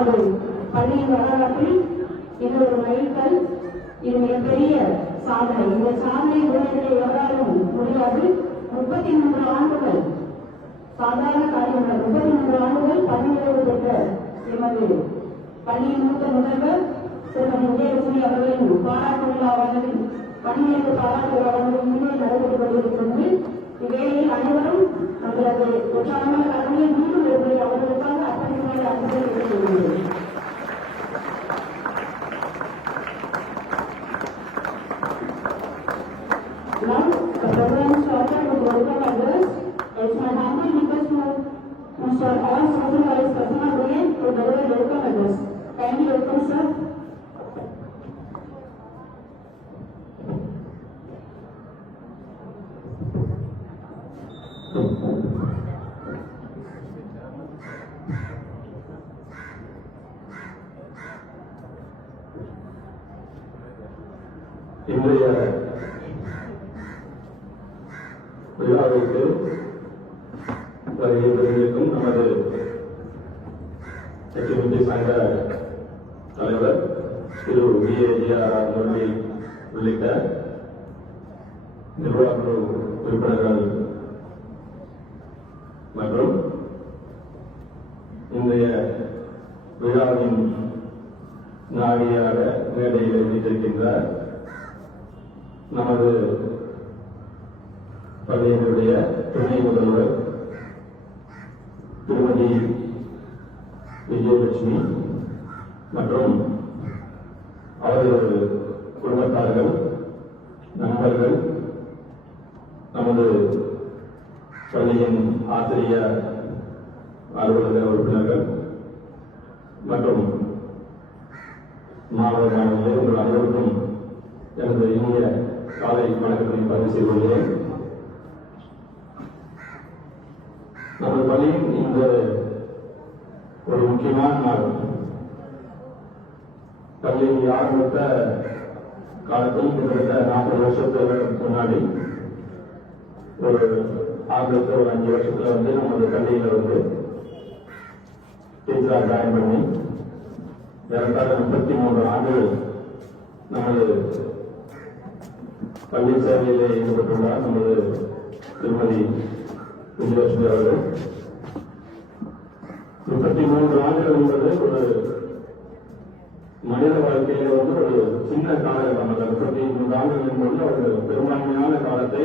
நமது பள்ளியின் வரலாற்றில் இது ஒரு மைல்கல். இது மிகப்பெரிய சாதனை. இந்த சாதனை உலகிலே எவராலும் முடியாது. 33 ஆண்டுகள் சாதாரண காரியங்கள். 33 ஆண்டுகள் பணி நிறைவு பெற்ற எமது பள்ளியின் மூத்த முதல்வர் திருமதி விஜயலட்சுமி அவர்களின் பாராட்டு விழா வழங்கில் பணியிற்கு பாராட்டு விழா வழங்கும் முன்னே நடைபெற்றுக் கொண்டிருக்கிறது. இவ்வேளையில் அனைவரும் தங்களது உற்சாகமான கடமையை மீண்டும் எப்படி அவர்களுக்காக அர்ப்பணிக்குமாறு அன்புடன் கேட்டுக்கொள்கிறேன். Now, the program started with welcome address. It's my humble request to Mr. R. Social Vice President to deliver welcome address. Kindly welcome, sir. இன்றைய விழாவிற்கு வருகை புரிந்திருக்கும் நமது HMT சங்க தலைவர் திரு VAGR முரளி உள்ளிட்ட நிர்வாக உறுப்பினர்கள் மற்றும் இன்றைய விழாவின் நாடியாக மேடையில் வீட்டிருக்கின்ற நமது பள்ளியினுடைய துணை முதல்வர் திருமதி விஜயலட்சுமி மற்றும் அவரது குடும்பத்தார்கள், நண்பர்கள், நமது பள்ளியின் ஆசிரியர் அலுவலக உறுப்பினர்கள் மற்றும் மாணவ மாணவிகளே, உங்கள் அனைவருக்கும் எனது இனிய காலை வணக்கத்தை பதிவு செய்துள்ளேன். நமது பள்ளியின் இந்த ஒரு முக்கியமான நாள். பள்ளியை ஆரம்பித்த காலத்தில் கிட்டத்தட்ட 40 வருஷத்துக்கு முன்னாடி ஒரு ஆரம்பித்த ஒரு 5 வருஷத்துல நமது பள்ளியில டீச்சரா ஜாயின் பண்ணி ஏறத்தாழ 33 ஆண்டுகள் நமது பள்ளி சேவையிலே ஈடுபட்டுள்ளார் நமது திருமதி விஜயலட்சுமி அவர்கள். 33 ஆண்டுகள் என்பது ஒரு மனித வாழ்க்கையில ஒரு சின்ன காலகட்டம். 33 ஆண்டுகள் என்பது அவர்கள் பெரும்பான்மையான காலத்தை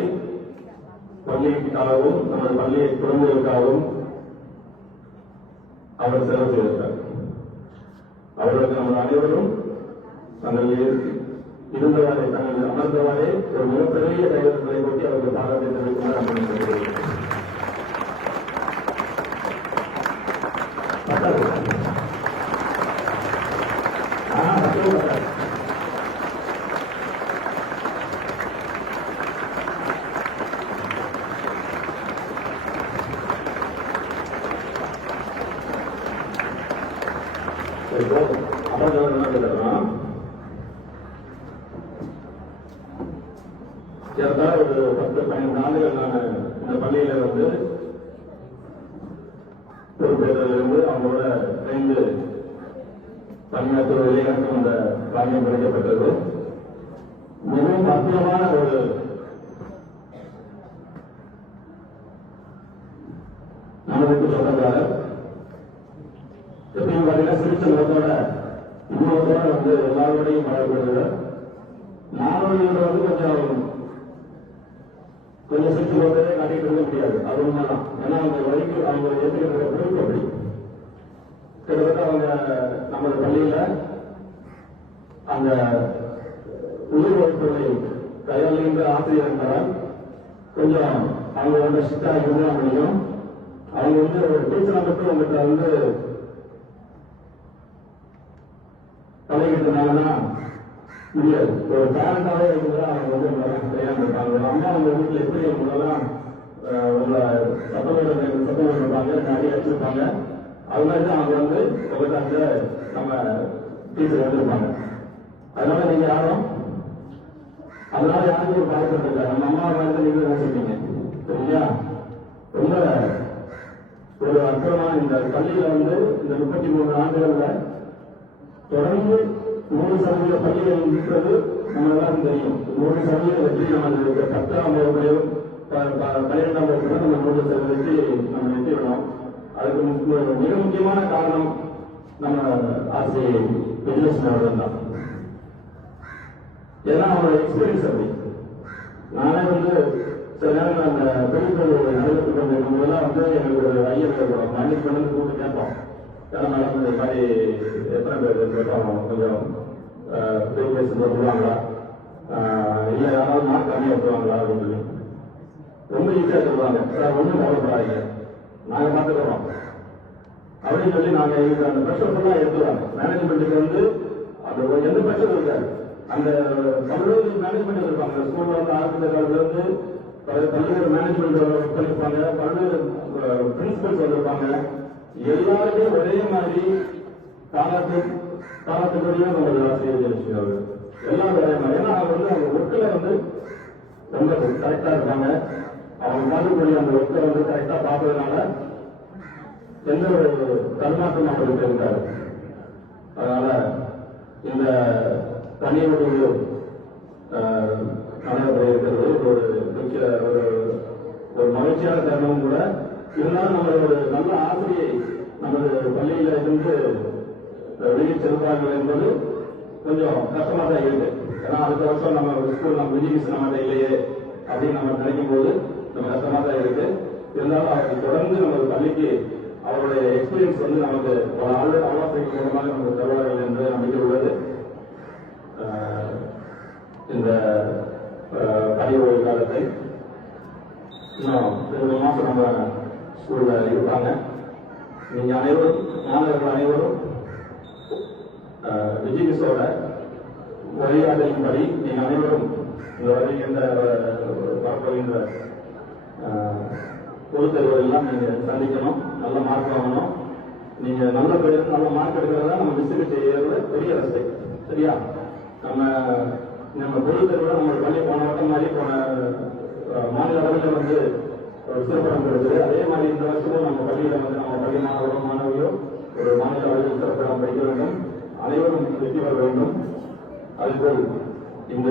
பள்ளிக்காகவும் நமது பள்ளியை குழந்தைகளுக்காகவும் அவர் செலவு செய்திருக்கார். அவர்களுக்கு நமது அனைவரும் தங்கள் இருந்தவாறே, தங்கள் அமர்ந்தவாறே ஒரு மிகப்பெரிய கையெழுத்துக்களை கொட்டி அவர்கள் பாராட்டை தெரிவிக்குமாறு அனுமதிக்கிறேன். ஏறத்தாழ ஒரு 10-12 ஆண்டுகள் நான் இந்த பள்ளியில பொறுப்பேற்றிலிருந்து அவங்களோட சேர்ந்து பணியாற்றுவதிலே எனக்கும் அந்த பாக்கியம் கிடைக்கப்பட்டது. மிகவும் அற்புதமான ஒரு நமக்கு சொந்தக்காரர். எப்பயும் பார்த்தீங்கன்னா சிரிச்ச முகத்தோட இன்னொருத்தோட எல்லாரோடையும் பழகப்படுகிறார். மாணவர்கள் கொஞ்சம் சிரிச்சு முகத்தே காட்டிட்டு இருக்க முடியாது. அது உண்மைதான். ஏன்னா அவங்க வரைக்கும் அவங்க ஏற்றுக்கிற பொறுப்பு அப்படி. கிட்டத்தட்ட அவங்க நமது பள்ளியில அந்த உயிர் வகுப்புகளை கையாளுகின்ற ஆசிரியர் என்பதால் கொஞ்சம் அவங்க ஸ்ட்ரிக்டா இருந்தா முடியும். அவங்க ஒரு டீச்சரா மட்டும் உங்கள்கிட்ட பழகிட்டு இருந்தாங்கன்னா முடியாது. ஒரு பேரண்டாவே இருக்கிறதா அவங்க கையாண்டு இருப்பாங்க. ஒரு அம்மா அவங்க வீட்டுல எப்படி அவங்களெல்லாம் சத்தம் இருப்பாங்க, அடி அடிச்சிருப்பாங்க. அது மாதிரி தான் அவங்க உங்கள்கிட்ட நம்ம டீச்சர் வந்திருப்பாங்க. அதனால நீங்க யாரும் அதனால யாருக்கும் ஒரு பழக்கம் இல்லை. நம்ம அம்மா நீங்க நினைச்சிருக்கீங்க சரியா? ரொம்ப ஒரு அற்புதமான இந்த பள்ளியில வந்து இந்த 33 ஆண்டுகள்ல தொடர்ந்து 100% பள்ளிகள் இருக்கிறது நம்ம எல்லாரும் தெரியும். 100% வெற்றி நமது 10ஆம் வகுப்பிலும் 12ஆம் வகுப்பிலும் நம்ம 100% வெற்றி நம்ம வெற்றிவிடும். அதுக்கு மிக முக்கியமான காரணம் நம்ம ஆசிரியர் விஜயலட்சுமி அவர்கள் தான். ஏன்னா அவரோட எக்ஸ்பீரியன்ஸ் அப்படி. நானே வந்து சில நேரம் அந்த தொழில்துறை நடைபெற்று கொண்டிருக்கும்போதெல்லாம் வந்து எங்களுக்கு ஒரு ஐயர் மேனேஜ்மெண்ட் கூப்பிட்டு கேட்போம். ஏன்னா மேடம் இந்த மாதிரி எத்தனை பேர் கேட்பாங்க, கொஞ்சம் பேசி சொல்லுவாங்களா, இல்லை யாராவது மார்க் கம்மியாக வருவாங்களா அப்படின்னு சொல்லி ரொம்ப ஈஸியாக சொல்லுவாங்க. சார் ஒன்றும் கவலைப்படாதீங்க, நாங்கள் பார்த்துக்கிறோம் அப்படின்னு சொல்லி நாங்கள் எங்களுக்கு அந்த ப்ரெஷர்ஸ் எல்லாம் எடுத்துருவாங்க. மேனேஜ்மெண்ட்டுக்கு வந்து அந்த எந்த ப்ரெஷர் இருக்காது. அந்த பல்வேறு மேனேஜ்மெண்ட் இருப்பாங்க. ஸ்கூல்ல வந்து ஆரம்பித்த காலத்துல இருந்து பல்வேறு மேனேஜ்மெண்ட் பண்ணிருப்பாங்க, பல்வேறு பிரின்சிபல்ஸ் வந்திருப்பாங்க. எல்லாருமே ஒரே மாதிரி காலத்துக்குள்ளேயும் நம்ம ஆசிரியர் ஜெயலட்சுமி அவர்கள் எல்லாரும் ஒரே மாதிரி. ஏன்னா அவங்க வந்து அவங்க ஒர்க்கில் வந்து ரொம்ப கரெக்டா இருப்பாங்க. அவங்க பார்க்கக்கூடிய அந்த ஒர்க்கை வந்து கரெக்டா பார்ப்பதுனால எந்த ஒரு தடுமாற்றம் அவங்களுக்கு இருக்காது. அதனால இந்த பணியோடு நடைபெற இருக்கிறது ஒரு முக்கிய ஒரு மகிழ்ச்சியான தருணமும் கூட. இருந்தாலும் நம்ம ஒரு நல்ல ஆசிரியை நமது பள்ளியில இருந்து வெளியே செல்வார்கள் என்பது கொஞ்சம் கஷ்டமா தான் இருக்கு. ஏன்னா அடுத்த வருஷம் நம்ம ஸ்கூல் நம்ம விஜிகிஸ் நம்ம இல்லையே அப்படின்னு நம்ம நினைக்கும் போது நம்ம கஷ்டமா தான் இருக்கு. இருந்தாலும் அவருக்கு தொடர்ந்து நம்ம பள்ளிக்கு அவருடைய எக்ஸ்பீரியன்ஸ் வந்து நமக்கு பல ஆலோசனைகள் மூலமாக நமக்கு தருவார்கள் என்று நம்பிக்கை உள்ளது. இந்த பணி ஓய்வு காலத்தை இன்னும் 2 மாசம் நம்ம ஸ்கூல்ல இருப்பாங்க. நீங்க அனைவரும் மாணவர்கள் அனைவரும் விஜிகிஸோட வழிகாட்டலின்படி நீங்க அனைவரும் இந்த வருகின்ற வரப்போகின்ற பொது தேர்வுகளெல்லாம் நீங்க சந்திக்கணும், நல்ல மார்க் வாங்கணும். நீங்க நல்ல பேர் நல்ல மார்க் எடுக்கிறதா நம்ம மிஸ்ஸுக்கு செய்யறது பெரிய ரெஸ்பெக்ட். சரியா? நம்ம பொது தேர்வுல நம்ம பள்ளி போன வட்டம் மாதிரி போன மாநில அளவில் வந்து சிறப்பிடம் கிடைச்சது. அதே மாதிரி இந்த வருஷமும் நம்ம பள்ளியில வந்து நம்ம பள்ளி மாணவர்களும் மாணவியும் ஒரு மாநில அளவில் சிறப்பிடம் படிக்க வேண்டும். அனைவரும் வெற்றி பெற வேண்டும். அதுபோல் இந்த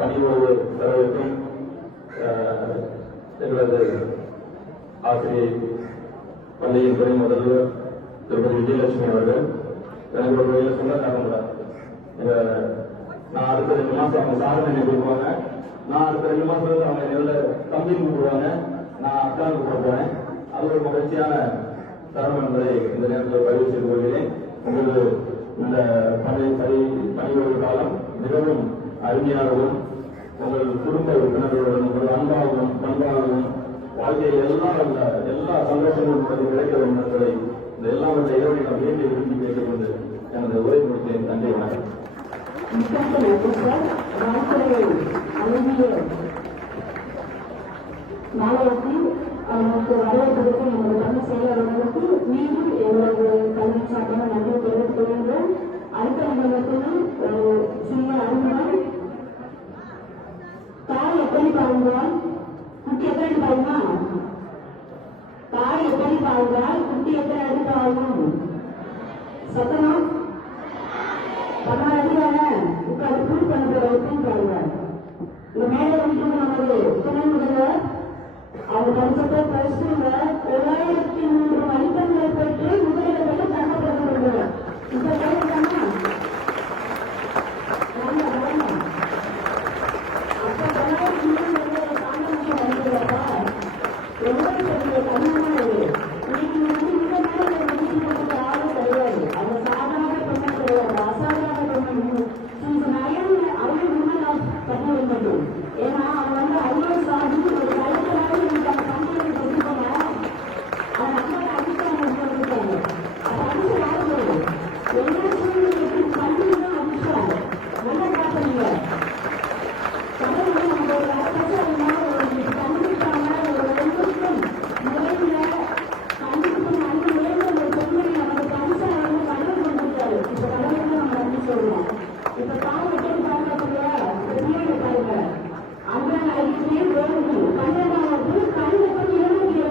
பணியோடு வரவேற்கும் எங்களது ஆசிரியை பள்ளியின் துணை முதல்வர் திருப்பதி விஜயலட்சுமி அவர்கள் எனக்கு ஒரு வகையில் சொந்தக்காரங்க. நான் அடுத்த 2 மாசம் அவங்க சாதனை கொடுப்பாங்க. நான் அடுத்த 2 மாசத்துல அவங்க நல்ல தம்பின்னு கூப்பிடுவாங்க, நான் அக்கான்னு கூப்பிட போறேன். அது ஒரு மகிழ்ச்சியான தருணம் என்பதை இந்த நேரத்தில் பதிவு செய்து கொள்கிறேன். உங்களுக்கு இந்த பணியோடு காலம் மிகவும் அருமையாகவும் உங்கள் குடும்ப உறுப்பினர்களுடன் உங்கள் அன்பாகவும் பண்பாகவும் வாழ்க்கையில் எல்லா சந்தோஷங்களும் உங்களுக்கு கிடைக்க வேண்டும் என்பதை இந்த எல்லாம் இந்த இரவை நான் வேண்டி விரும்பி கேட்டுக்கொண்டு எனது உரை முடித்தேன். நன்றி, வணக்கம். நாளைக்கு அவங்களுக்கு வரவேற்பதற்கு நம்முடைய பள்ளி செயலாளர்களுக்கு மீண்டும் எங்களது கல்வி சார்பாக நன்றி தெரிவித்துக் கொள்கின்றோம். அடுத்த நிகழ்ச்சியில் ஒரு சிறிய அறிமுகம். தாய் எப்படி பாழ்ந்தால் குட்டி எப்படி பாருமா? தாய் எப்படி பாழ்ந்தால் குட்டி எத்தனை அடி ஆகும்? சத்தமா 16 அடிவாங்க உட்காந்து கூட்டு பண்ண எப்படி பாருங்க. இந்த மேலே வந்து நமது துணை முதல்வர் அவங்க படிச்சப்ப பிளஸ்டூல 1003 மதிப்பெண்களை பெற்று முதலில் பெற்று தரப்படுகிறார். இப்ப கேட்கலாமா? அப்ப 1003 காங்கிரஸ் வந்துடுறப்பா எவ்வளவு பெரிய கண்ணமான இன்னைக்கு வந்து இந்த மாதிரி ஆளும் கிடையாது. அவங்க சாதாரண பெண்ண கிடையாது, அசாதாரண பெண்ணு. நயன் அவங்க முன்னாள் பண்ண வேண்டும். ஏன்னா அவங்க வந்து அவ்வளவு சாதி ஒரு கலைஞராக இருக்காங்க. சந்தையை கொடுப்பாங்க அதை நம்ம அதிகாரம் கொடுத்தாங்க. அது அடிச்சு வாழ்க்கை எல்லா சூழ்நிலைக்கும் கல்வி தான் அடிச்சாங்க. நல்லா பார்ப்பீங்க தமிழ் நம்ம ஒரு அரசாங்க கண்டிப்பான ஒரு ஒன்றுக்கும் முறையில கண்டிப்பும் நன்மை வேண்டும் ஒரு பெண்மணி நமக்கு பரிசா வந்து கடவுள் கொண்டிருக்காரு. இப்ப கடவுள் நம்ம நன்றி சொல்றோம். இப்ப பாவம் பார்க்கக்கூடிய பிள்ளைங்க பாருங்க, அந்த ஐந்து பேர் ரோடு 12ஆம் வகுப்பு கல்வி 270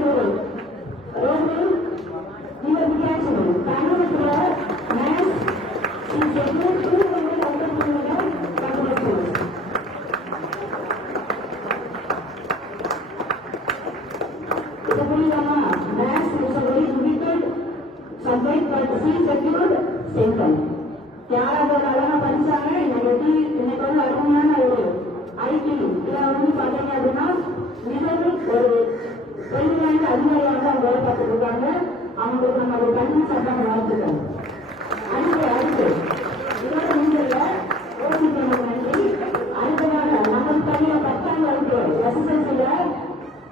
ரோடு புரியுதாமா? Maths is a very difficult subject but she secured second. யாராவது அழகா படிச்சாங்க இன்னைக்கு வந்து அருமையான ஒரு ஐடி இதை வந்து பாத்தீங்க அப்படின்னா மிகவும் ஒரு பெருமையான அதிகாரியாக அவங்க வேலை பார்த்துட்டு இருக்காங்க. அவங்களுக்கு நம்ம ஒரு கல்வி சட்டம் வாழ்த்துக்கள். அடுத்து இதோட நீங்கள்ல யோசிக்க நன்றி. அடுத்ததாக நம்ம பள்ளியில 10ஆம் வகுப்பு எஸ்எஸ்எல்சியில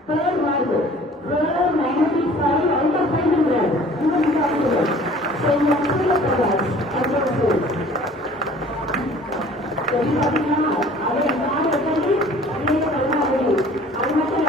தேர்ட் மார்க் 95 out of 500 பாத்தீங்கன்னா அதை நாலு கல்வி அநேக கல்வி அது மட்டும்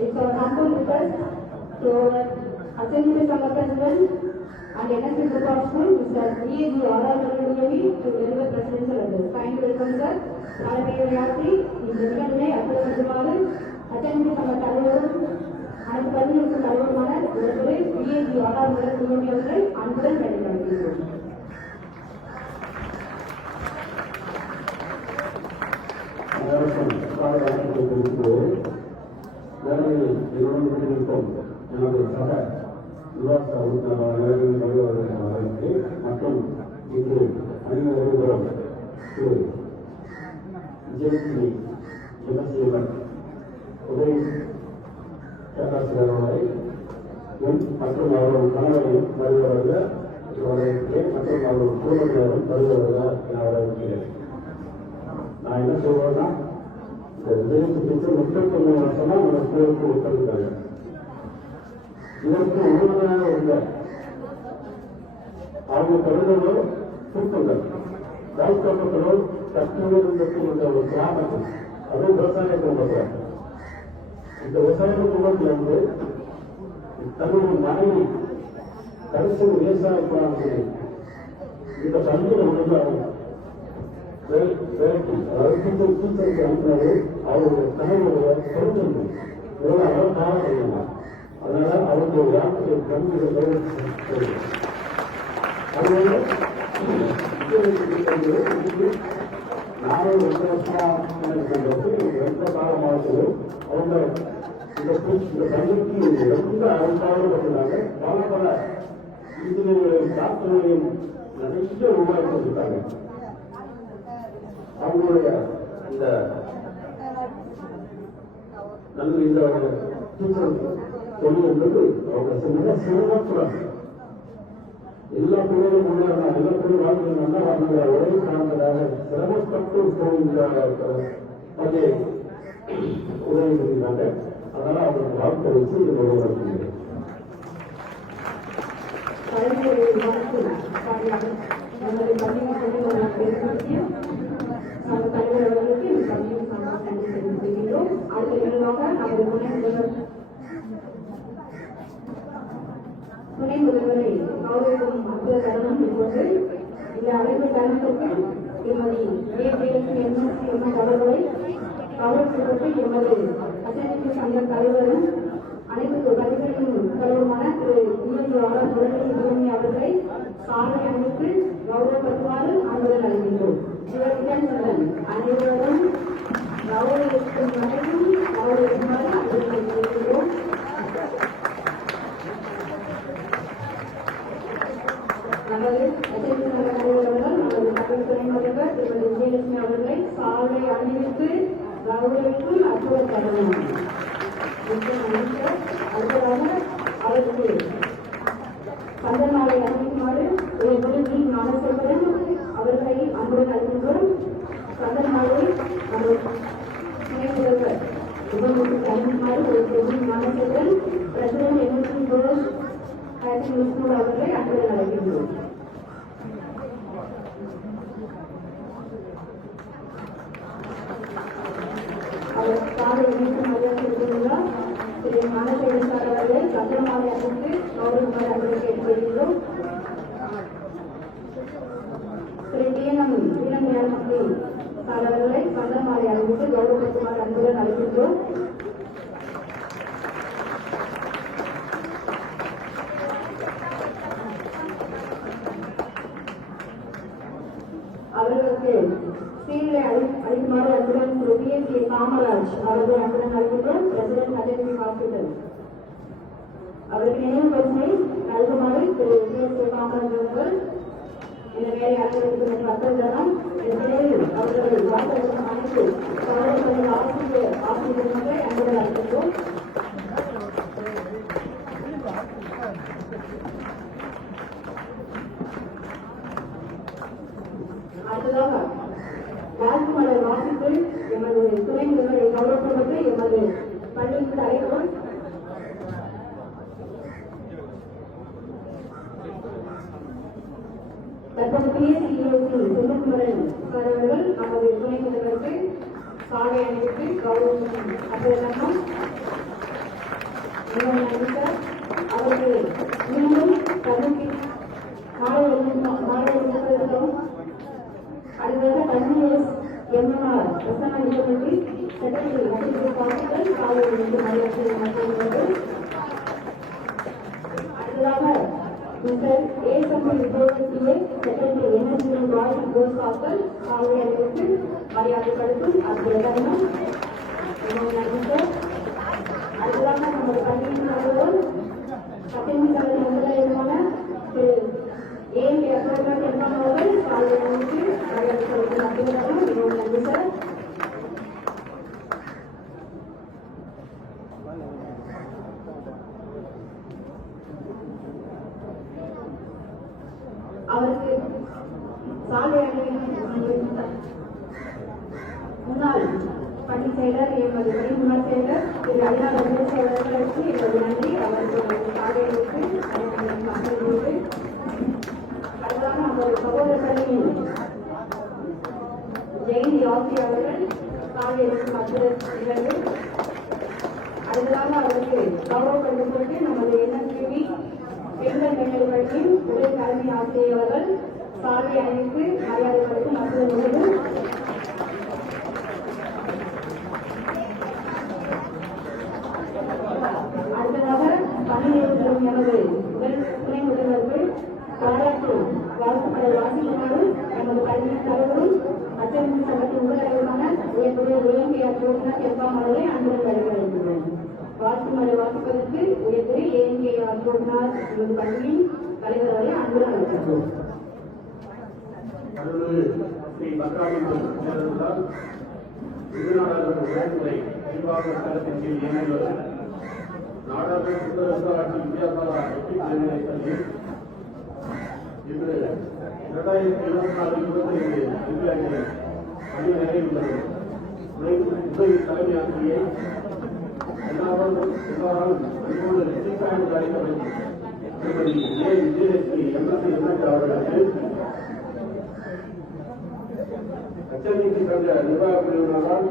it's our humble request to our Assembly Sangha President and NSC Group of School, Mr. E.G. Aradhanadiyami, to deliver presidential address. Kindly welcome, sir. தலைமையுரையாற்றி இந்த நிகழ்வை அற்புதமாக Assembly Sangha தலைவரும் அனைத்து பள்ளிகளுக்கும் தலைவருமான ஒருவரை E.G. Aradhanadiyami அவர்களை அன்புடன் வேண்டிக் எனது சக விவாச உறுப்பினர்களுக்கு மற்றும் இன்று அணிந்த வருகிறோம் திரு விஜயலட்சுமி ஜெகசீலன் உதவி பேராசிரியர் அவர்களை மற்றும் அவர்கள் கணவரையும் வருகிறவர்கள் வரவேற்கிறேன் மற்றும் அவர்கள் குடும்பத்தினரும் வருகிறவர்கள் என வரவேற்கிறேன். நான் என்ன சொல்றேன்னா இந்த விஜயலட்சுமிக்கு 39 வருஷமா நம்ம ஸ்கூலுக்கு உட்கார்ந்துருக்காங்க. இதற்கு உறுதுணையாக இருந்த அவங்க பிறந்ததோ திருப்பங்கள் ராஜ்கோட்டத்திலோ கஷ்டமிருந்த ஒரு கிராமத்தில் அதுவும் விவசாய குடும்பத்தில் இந்த விவசாய குடும்பத்தில் வந்து தன்னுடைய மனைவி கடைசி விவசாய குடும்பத்தில் இந்த பள்ளியில் வந்து வேலைக்கு அதாவது டீச்சருக்கு அனுப்பினது அவருடைய கணவருடைய பொருத்தம் இதெல்லாம் அவர் காலம் செய்யலாம். அதனால அவருடைய யாத்திரை கல்விகளை அதுபோல 4 வருஷமா எந்த காலமாகவோ அவங்க இந்த பள்ளிக்கு ரொம்ப அருந்தாவப்பட்டிருந்தாங்க. பல இன்ஜினியர்களையும் டாக்டர்களையும் நிறைய உருவாக்கிட்டாங்க. அவங்களுடைய இந்த டீச்சர் தொழில் என்பது அவங்க மிக சிரமத்துடன் எல்லா பிள்ளைகளும் முன்னேறணும், எல்லா பிள்ளைகளும் வாழ்க்கை அவங்கள ஒரே சார்ந்ததாக சிரமப்பட்டு அதை உதவி செய்கிறாங்க. அதனால அவங்களுக்கு வாழ்க்கை வச்சு இது உருவாக்குகிறேன். தலைவர் அவர்களுக்கு அடுத்த நிகழ்வாக நமது துணை முதல்வரை கௌரவிக்கும் அற்புத தருணம் இப்போது இந்த அழைப்பு தருணத்திற்கு எமது அவர்களை கௌரவிக்கப்பட்டு எமது அசைன்மெண்ட் சங்க தலைவரும் அனைத்து பள்ளிகளின் தலைவருமான திரு முரளி அவர்களை சாலை அணிவித்து கௌரவப்படுத்துமாறு அன்புடன் அழைக்கின்றோம். சிவன் அனைவரும் கௌரவிக்கும் வரைக்கும் கௌரவிக்குமாறு அன்புடன் அழைக்கின்றோம். நமது அசைன்மெண்ட் சங்க தலைவர்கள் நமது தமிழ் துணை முதல்வர் திருமதி விஜயலட்சுமி அவர்களை சாலை அணிவித்து கௌரவிக்கும் அற்புத தருணம். அடுத்ததாக அவருக்கு சந்தமாலை அறிவிக்குமாறு குருஜி ஞானசேகரன் அவர்களை அன்புடன் அழைக்கின்றோம். சந்தமாலை நமது துணை முதல்வர் உபமுகத்துக்கு அறிவிக்குமாறு Guruji Gnanasekaran president MSC girls higher secondary school அவர்களை அன்புடன் அழைக்கின்றோம். அவர் சாலை இணைக்கும் மரியாதை திரு ஞானசேகரன் சார் அவர்களை சந்தமாலை அறிவித்து கௌரவமாக அழைக்கின்றோம். அவர்களுக்கு சீலை அளிக்குமாறு அன்புடன் திரு PSA காமராஜ் அவர்கள் அன்புடன் அழைக்கின்றோம். பிரசிடென்ட் அகாடமி ஹாஸ்பிட்டல் அவருக்கு நினைவு பரிசை நல்குமாறு திரு PSA காமராஜ் அவர்கள் இந்த வேலை அலுவலகத்தின் கட்டளம் அவர்கள் வாசகர்கள் அனைத்து காவல்துறை ஆசிரியர்களை அன்புடன் அழைக்கின்றோம். அடுத்ததாக வாழ்த்து மலர் வாசித்து எமது துணை முதல்வரை கௌரவப்படுத்தி எமது பள்ளிக்கு அழைக்கிறோம். தற்போது PSEOC செல்வகுமரன் சார் அவர்கள் நமது துணை முதல்வருக்கு சாலை அணிவித்து கௌரவம் அபிநந்தனம் அவர்கள் மீண்டும் கல்விக்கு மாலை எழுதியிருக்கிறோம். அடுத்ததாக கன்னியஸ் MMR Prasanna university secretary hospital காலை மரியாதை. அடுத்ததாக mister ASMP secretary NSG boys girls hostel காலை அணிவித்து மரியாதைப்படுத்தும் அபிநந்தனம். அடுத்ததாக நமது பள்ளியின் தலைவர் பத்திரிகை தலைவர் முதலாளியான திரு AMK அசோகன் என்பவர்கள் காலை அணிவித்து மரியாதைப்படுத்தும் அபிநந்தனம். மிகவும் நன்றி சார். அவருக்கு சாலை முன்னாள் பள்ளி செயலர் எமது முன்னாள் செயலர் திரு அண்ணா அவர்களுக்கு எமது நன்றி. அவருக்கு சாலை அணிவித்து அடுத்ததாக நமது சகோதர பள்ளியின் ஜெயந்தி ஆசிரியர் அவர்கள் சாலை அணிவித்து அடுத்ததாக அவருக்கு கௌரவப்படுத்துவதற்கு நமது NSPB பெண்கள் மேல்நிலைப் பள்ளியின் உதவி தலைமை ஆசிரியர் அவர்கள் சாலை அணிவித்து மரியாதைப்படுத்தும் அற்புதம் உள்ளது. அடுத்ததாக பணி நிறுவனம் எமது துணை முதல்வர்கள் பாராட்டு வாழ்த்துக்களை வாசிக்குமாறு எமது பள்ளியின் தலைவரும் அச்சமின் சங்கத்தின் முதல்வருமான உயர்வுடைய AMK அசோகன் அவர்களை அன்புடன் வரவேற்கிறோம். வாழ்த்துமலை வாசிப்பதற்கு உயர்திரை AMK அசோகன் எமது பள்ளியின் தலைவர் அவரை அன்புடன் அழைக்கின்றோம். ஸ்ரீ பத்ராமன் சேர்ந்தால் திருநாடாளுமன்ற உரைமுறை நிர்வாக சங்கத்தின் கீழ் இயங்குவது நாடாளுமன்ற சுந்தரராட்சி வித்யாசாரா வெற்றி பள்ளியில் இன்று 2024-25 இந்தியாவில் பணி நிறைவுள்ளது. உதவி தலைமை ஆசிரியை எல்லாராலும் அன்போடு வெற்றிக்கான அழைக்கப்படும் திருமதி A. விஜயலட்சுமி MSc அவர்களுக்கு HMC சங்க நிர்வாக பிரிவினரால்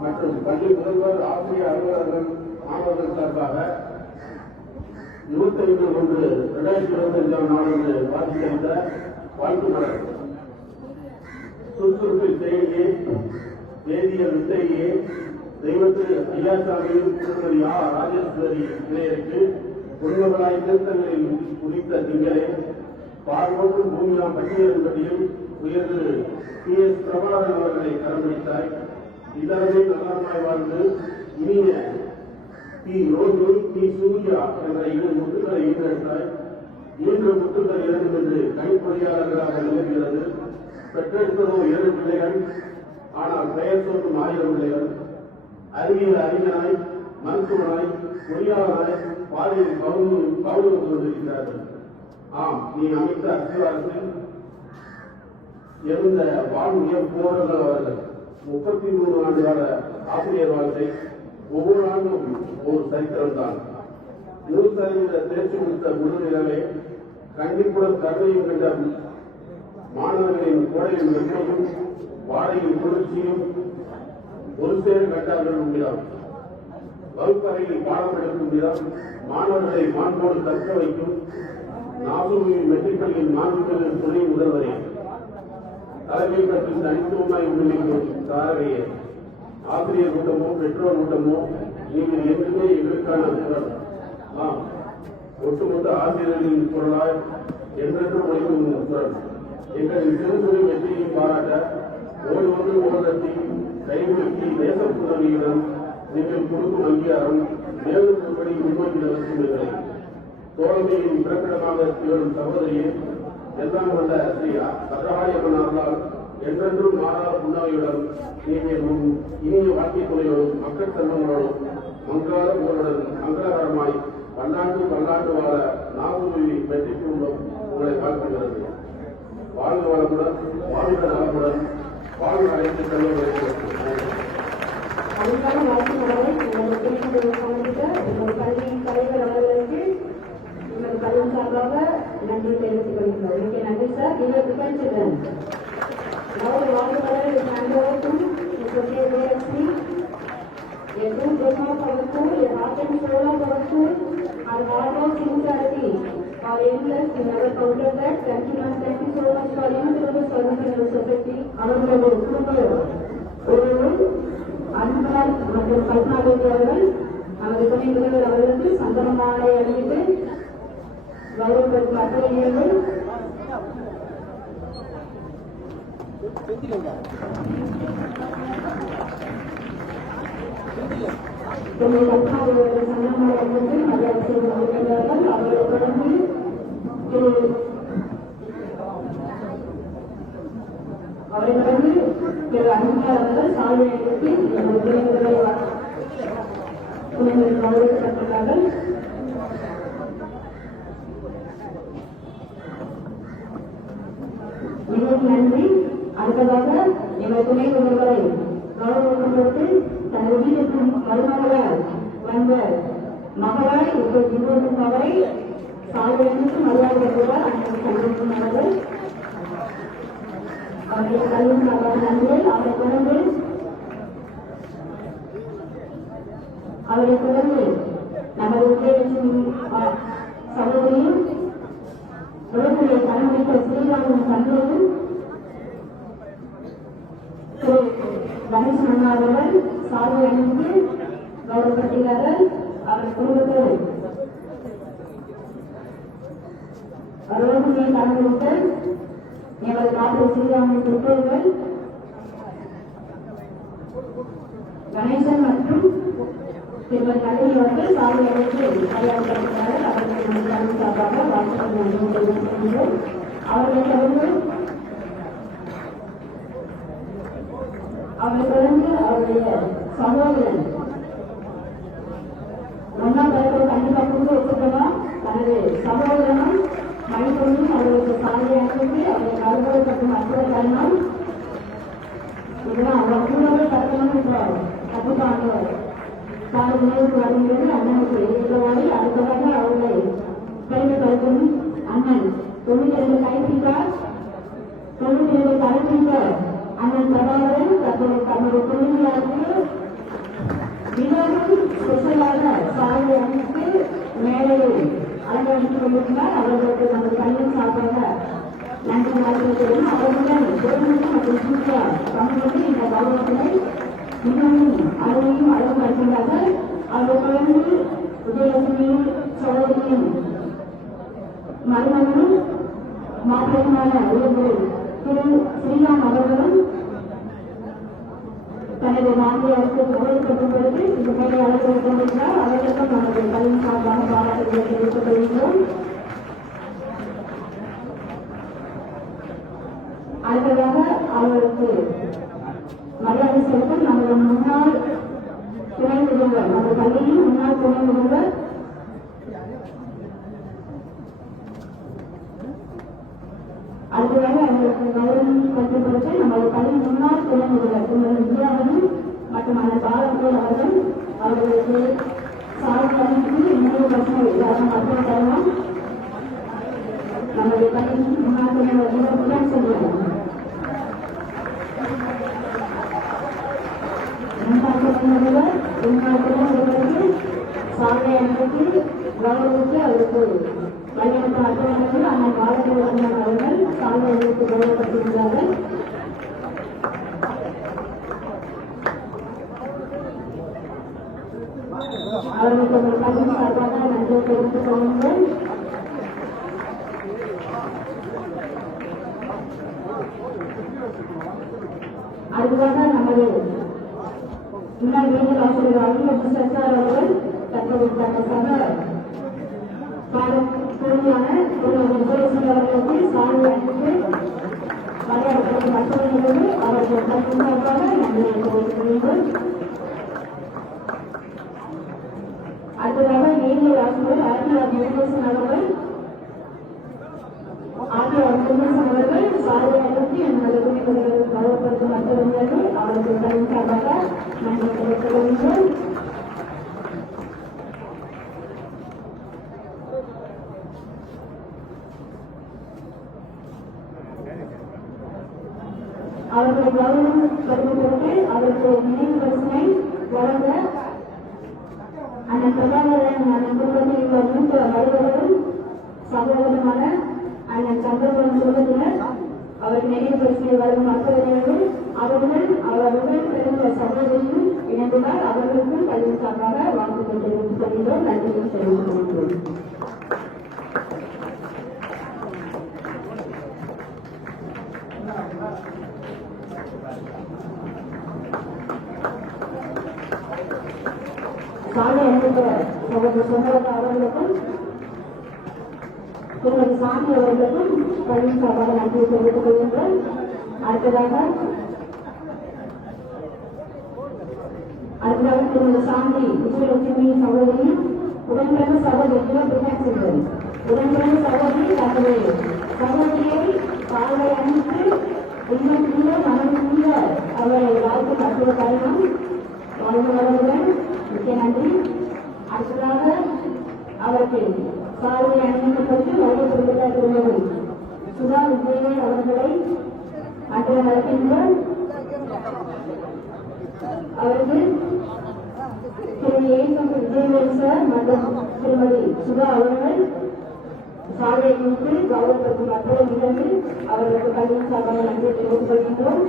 மற்றும் பள்ளி முதல்வர் ஆசிரியர் அலுவலர்கள் மாணவர்கள் சார்பாக 25/1/2025 நாளன்று வாசித்தளித்த வாழ்த்து மலர் சுறுசுறுப்பில் செயலியே வேதியியல் வித்தையே தெய்வத்திரு ஐயாசாமியும் திருமதி ராஜேஸ்வரி இணையருக்கு குடும்பங்களாய் திருத்தங்களில் குறித்த திங்களே பார்வோடு பூமியாம் பட்டியலின்படியும் உயர்ந்து PS பிரபாகரன் அவர்களை கரம்பிடித்தாய். இதரமே நலமாய் வாழ்ந்து இனிய P. ரோஜு P. சூர்யா என்ற இரு முத்துக்களை ஈன்றெடுத்தாய். 3 முத்துக்கள் இரண்டும் என்று கைப்பொறியாளர்களாக நிகழ்கிறது. பெற்றெடுத்ததோ 2 பிள்ளைகள், ஆனால் பெயர் சொல்லும் 1000 பிள்ளைகள். அறிவியல் அறிஞராய், மருத்துவனாய், பொறியாளராய் பாதையில் கௌரவம் கொண்டிருக்கிறார்கள். ஆம், நீ அமைத்த அரசியல் இருந்த வாழ்வியல் போராளர்கள் அவர்கள் 33 ஆண்டு கால ஆசிரியர் வாழ்க்கை ஒவ்வொரு ஆண்டும் ஒரு சரித்திரம் தான். 100% தேர்ச்சி கொடுத்த குழுநிலவே கண்டிப்புடன் கருணையும் கண்ட மாணவர்களின் கோடையின் வெண்மையும் வாடையின் குளிர்ச்சியும் ஒரு சேர கண்டார்கள் உண்மைதான். வகுப்பறையில் பாடம் எடுக்கும் விதம் மாணவர்களை மாண்போடு கற்க வைக்கும் நாசூரின் மெட்ரிக் 4 துணை முதல்வரே தலைமை பற்றி தனித்துவமாய் முன்னிலைக்கும் தாரகையே ஆசிரியர் கூட்டமோ பெற்றோர் கூட்டமோ நீங்கள் என்றுமே எங்களுக்கான குரல். ஒட்டுமொத்த ஆசிரியர்களின் குரலாய் என்றென்றும் ஒழிக்கும் குரல். எங்களின் சிறு சிறு வெற்றியை பாராட்ட ஓடி வந்து உலகத்தி கைவிழுத்தி தேச புதவியுடன் நீங்கள் கொடுக்கும் அங்கீகாரம் மேலும் ஒருபடி முன்னோக்கி நடத்துகிறீர்கள். தோழமையின் பிறப்பிடமாக திகழும் சகோதரியே எல்லாம் வந்த ஸ்ரீ அக்ரஹாரியம்மனார்களால் என்றென்றும் மாறாத புன்னகையுடன் நீங்கள் இனிய வாழ்க்கை துணையோடும் மக்கள் செல்வங்களோடும் மங்காத புகழுடன் மங்களகரமாய் பல்லாண்டு பல்லாண்டு வாழ நாகூரில் வெற்றி குடும்பம் உங்களை வாழ்த்துகிறது. வாழ்க வளமுடன், வாழ்க நலமுடன், வாழ்க அனைத்து செல்வங்களுக்கு. அதுக்கான வாழ்த்துக்களை உங்கள் பள்ளியின் தலைவர் அவர்களுக்கு உங்கள் பள்ளியின் சார்பாக நன்றி தெரிவித்துக் கொள்கிறோம். மிக நன்றி சார். நீங்கள் பின்பற்றுகிறேன். அதாவது வாழ்த்துக்களை அனைவருக்கும் a good demo for the school, a heart and soul of our school, our heart of sincerity, our endless, we never counted that. Thank you so much for your service in the society. அவர்களது ஒரு அன்பால் மற்றும் கல்பனாபதி அவர்கள் நமது துணை முதல்வர் அவர்களுக்கு சந்தன மாலை அணிவித்து கௌரவப்படுத்தும் அத்தகையர்கள் கல்பனாபதி சந்தன மாலை அணிவித்து மரியாதை செய்து வருகிறார்கள். அவர்களை தொடர்ந்து திரு அன்பர் அவர்கள் சாலை அணிவித்து நமது துணை முதல்வர் கௌரவிக்கப்பட்டுள்ளார்கள். மிகவும் நன்றி. அடுத்ததாக எங்கள் துணை முதல்வரை கௌரவிக்கப்பட்டு தனது வீட்டிற்கும் மருமகளால் வந்த மகளாய் இப்போது அவரை சாலை அணிவித்து மரியாதை வருகிறார். அனைத்து சந்திக்கும் அவர்கள் அவருடைய கல்வி நன்றிகள். அவரை தொடர்ந்து நமது விஜயலட்சுமி சகோதரியும் உலகிலே கலந்துவிட்ட ஸ்ரீராமின் தந்தையும் திரு கணேசன் அண்ணா அவர்கள் சாலை அணிந்து கௌரவப்படுகிறார்கள். அவர் குடும்பத்தில் ரோகிணியை கலந்துவிட்ட எமது நாட்டு ஸ்ரீராமின் பெற்றோர்கள் கணேசன் மற்றும் திருமதி நளினி அவர்கள் சாலை அணிந்து கையாளப்படுகிறார்கள். அவர்களுக்கு நன்றி சார்பாக வாழ்த்துக்கள் நன்றி தெரிவிக்கின்றோம். அவர்களை தொடர்ந்து அவருடைய சகோதரன் ஒன்னாம் தரத்தில் கண்டிப்பாக கொண்டு வச்சுக்கலாம். தனது சகோதரனும் மணிப்பொண்ணும் அவர்களுக்கு சாலை அணிந்து அவரை கௌரவப்படும் அற்புத தருணம் இதெல்லாம் அவர் கூடவே கட்டணும் கண்டிப்பாக சாலை நினைவுக்கு வருகிறது. அண்ணனுக்கு எதிர்த்தவாறு அடுத்ததாக அவர்களை பெருமைப்படுத்தும் அண்ணன் 92 கைப்பிட்டார் 92 கைப்பிட்ட அண்ணன் பிரபாகரன் தன்னுடைய தொழிலாளருக்கு மிகவும் ஸ்பெஷலாக சாலை அணித்து மேலையில் அலங்கரித்துக் கொண்டிருந்தார். அவர்களுக்கு நமது பள்ளியின் சார்பாக நன்றி வாழ்த்துகிறோம். அவர்களுடன் குடும்பம் மற்றும் சூப்பா பங்குபட்டு இந்த கௌரவத்தினை மிகவும் அழகையும் அழகுபடுத்துகிறார்கள். அவர்கள் தொடர்ந்து விஜயலட்சுமியின் சகோதரியின் மருமகனும் மாற்றமான உயர்வு திரு ஸ்ரீராம் அவர்களும் தனது மாநிலத்திற்கு கௌரவிக்கப்படும் பொழுது இந்த மேலே அழைத்து கொண்டிருக்கிறார். அவர்களுக்கும் நமது பள்ளியின் சார்பாக பாராட்டுகளை தெரிவித்துக் கொள்கிறோம். அடுத்ததாக அவர்களுக்கு மரியாதை செலுத்தும் நமது முன்னாள் துணை முதல்வர் நமது பள்ளியின் முன்னாள் துணை முதல்வர் அடுத்ததாக அவர்களுக்கு கௌரவம் கட்டுப்படுத்த நமது பள்ளியின் முன்னாள் துணை முதல்வர் திருமதி வித்யாவதி மற்றும் அந்த பாலகோல் அவர்களுக்கு சாலை அணிவித்து 100% அற்புத தருணம் நமது பள்ளியின் முன்னாள் துணை முதல்வர் செல்வோம். சாலை அணிவித்து கௌரவித்து அவருக்கு வழியமைப்பு அலுவலர்கள் அண்ணன் பாலகோல் அவர்கள் சாலை அணிவித்து கௌரவப்படுத்துகிறார்கள். அவர்களுக்கு உங்கள் பள்ளி சார்பாக நன்றி தெரிவித்துக் கொள்ளுங்கள். அடுத்ததாக நமது முன்னாள் வேதியியல் ஆசிரியர் அலுவலக சர்க்கார் அவர்கள் தற்போது சக தோழியான விஜயசன் அவர்களுக்கு சாலை அளித்து மரியாதை கட்டுரையிலிருந்து அவர்கள் சார்பாக நன்றியை தெரிவித்துக் கொள்கிறோம். அடுத்ததாக வேதியியல் ஆசிரியர் ஆர்டிஆர் முருகேசன் அவர்கள் சாலை அளித்து எங்களது உரிமைகளை கௌரவப்படுத்தும் மற்றவர்கள் அவர்கள் தலைமை சார்பாக நன்றி தெரிவித்துக் கொள்கிறோம். அவர்களை கௌரவம் வருவதற்கு அவருக்கு நினைவு பரிசினை வழங்க அண்ணன் பிரபாகரன் அண்ணன் குடும்பத்தில் உள்ள மூத்த வருவர்களும் சகோதரமான அண்ணன் சந்திரபுரம் குடும்பத்தினர் அவருக்கு நினைவு பரிசினை வழங்கும் மற்றவர்களும் அவருடன் பிறந்த சகோதரியும் இணைந்துள்ளார். அவர்களுக்கும் பள்ளி சார்பாக வாழ்த்துக்கள் தெரிவித்துக் கொள்கிறோம். நன்றியும் தெரிவித்துக் கொள்கிறோம். சாலை அனுப்பித்த சகோதரி சுந்தரதா அவர்களுக்கும் திருமதி சாமி அவர்களுக்கும் பள்ளி சார்பாக நன்றியை தெரிவித்துக் கொள்கின்றோம். அடுத்ததாக திருமதி சாந்தி விஜயலட்சுமி சகோதரி உடன்பிறந்த சகோதரி பிரகாசிகள் உடன்பிறந்த சகோதரி தனது சகோதரியை சாலை அணிந்து இன்னும் மனமுள்ள அவரை வாழ்த்து மருத்துவ பயணம் வாழ்வுடன் மிக்க நன்றி. அடுத்ததாக அவருக்கு சாலை அணிவிக்கப்பட்டு வழங்கப்படுகிற திருமதி சுதா விஜயன் அவர்களை அன்றைய நடத்துகின்றோம். அவருக்கு திரு விஜயவேல் சார் மற்றும் திருமதி சுதா அவர்கள் சாலையை குறித்து கௌரவப்படுத்தும் மற்றொரு நிகழ்வில் அவர்களுக்கு பள்ளி சார்பாக நன்றி தெரிவித்துக் கொள்கின்றோம்.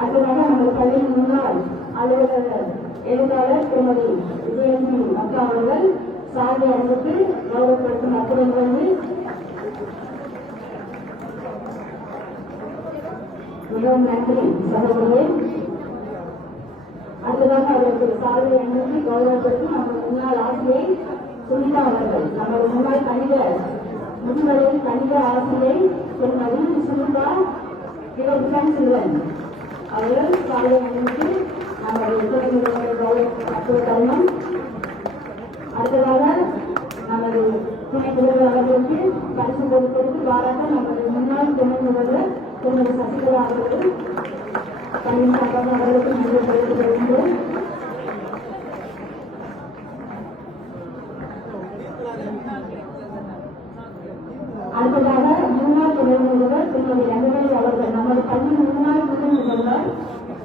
அடுத்ததாக நமது பள்ளியின் முன்னாள் அலுவலர் எழுத்தாளர் திருமதி விஜயலட்சுமி அக்கா அவர்கள் சாலை அணிவித்து கௌரவப்படுத்தும் மற்றொரு நிகழ்வில் மிகவும் நன்றி சகோதரியே. அடுத்ததாக அவருக்கு சாலை அணிவித்து கௌரவப்படுத்தும் நமது முன்னாள் ஆசிரியை சுனிதா அவர்கள் நமது முன்னாள் கணித முதுகலையில் கணித ஆசிரியை திருமதி சுனிதா சிவன் அவர்கள் சாலை அணிவித்து நமது உத்தரவிகளை கௌரவப்படுத்தும் தருணம். அடுத்ததாக நமது துணை முதல்வர் அவர்களுக்கு பரிசு கொடுப்பதற்கு பாராட்ட நமது முன்னாள் துணை முதல்வர் திருமதி சசிகலா அவர்கள் பள்ளி சார்பாக அவர்களுக்கு நன்றி தெரிவித்துக் கொள்கின்றோம். அடுத்ததாக முன்னாள் துணை முதல்வர் திருமதி ரங்கவேல் அவர்கள் நமது பள்ளி முன்னாள் துணை முதல்வர்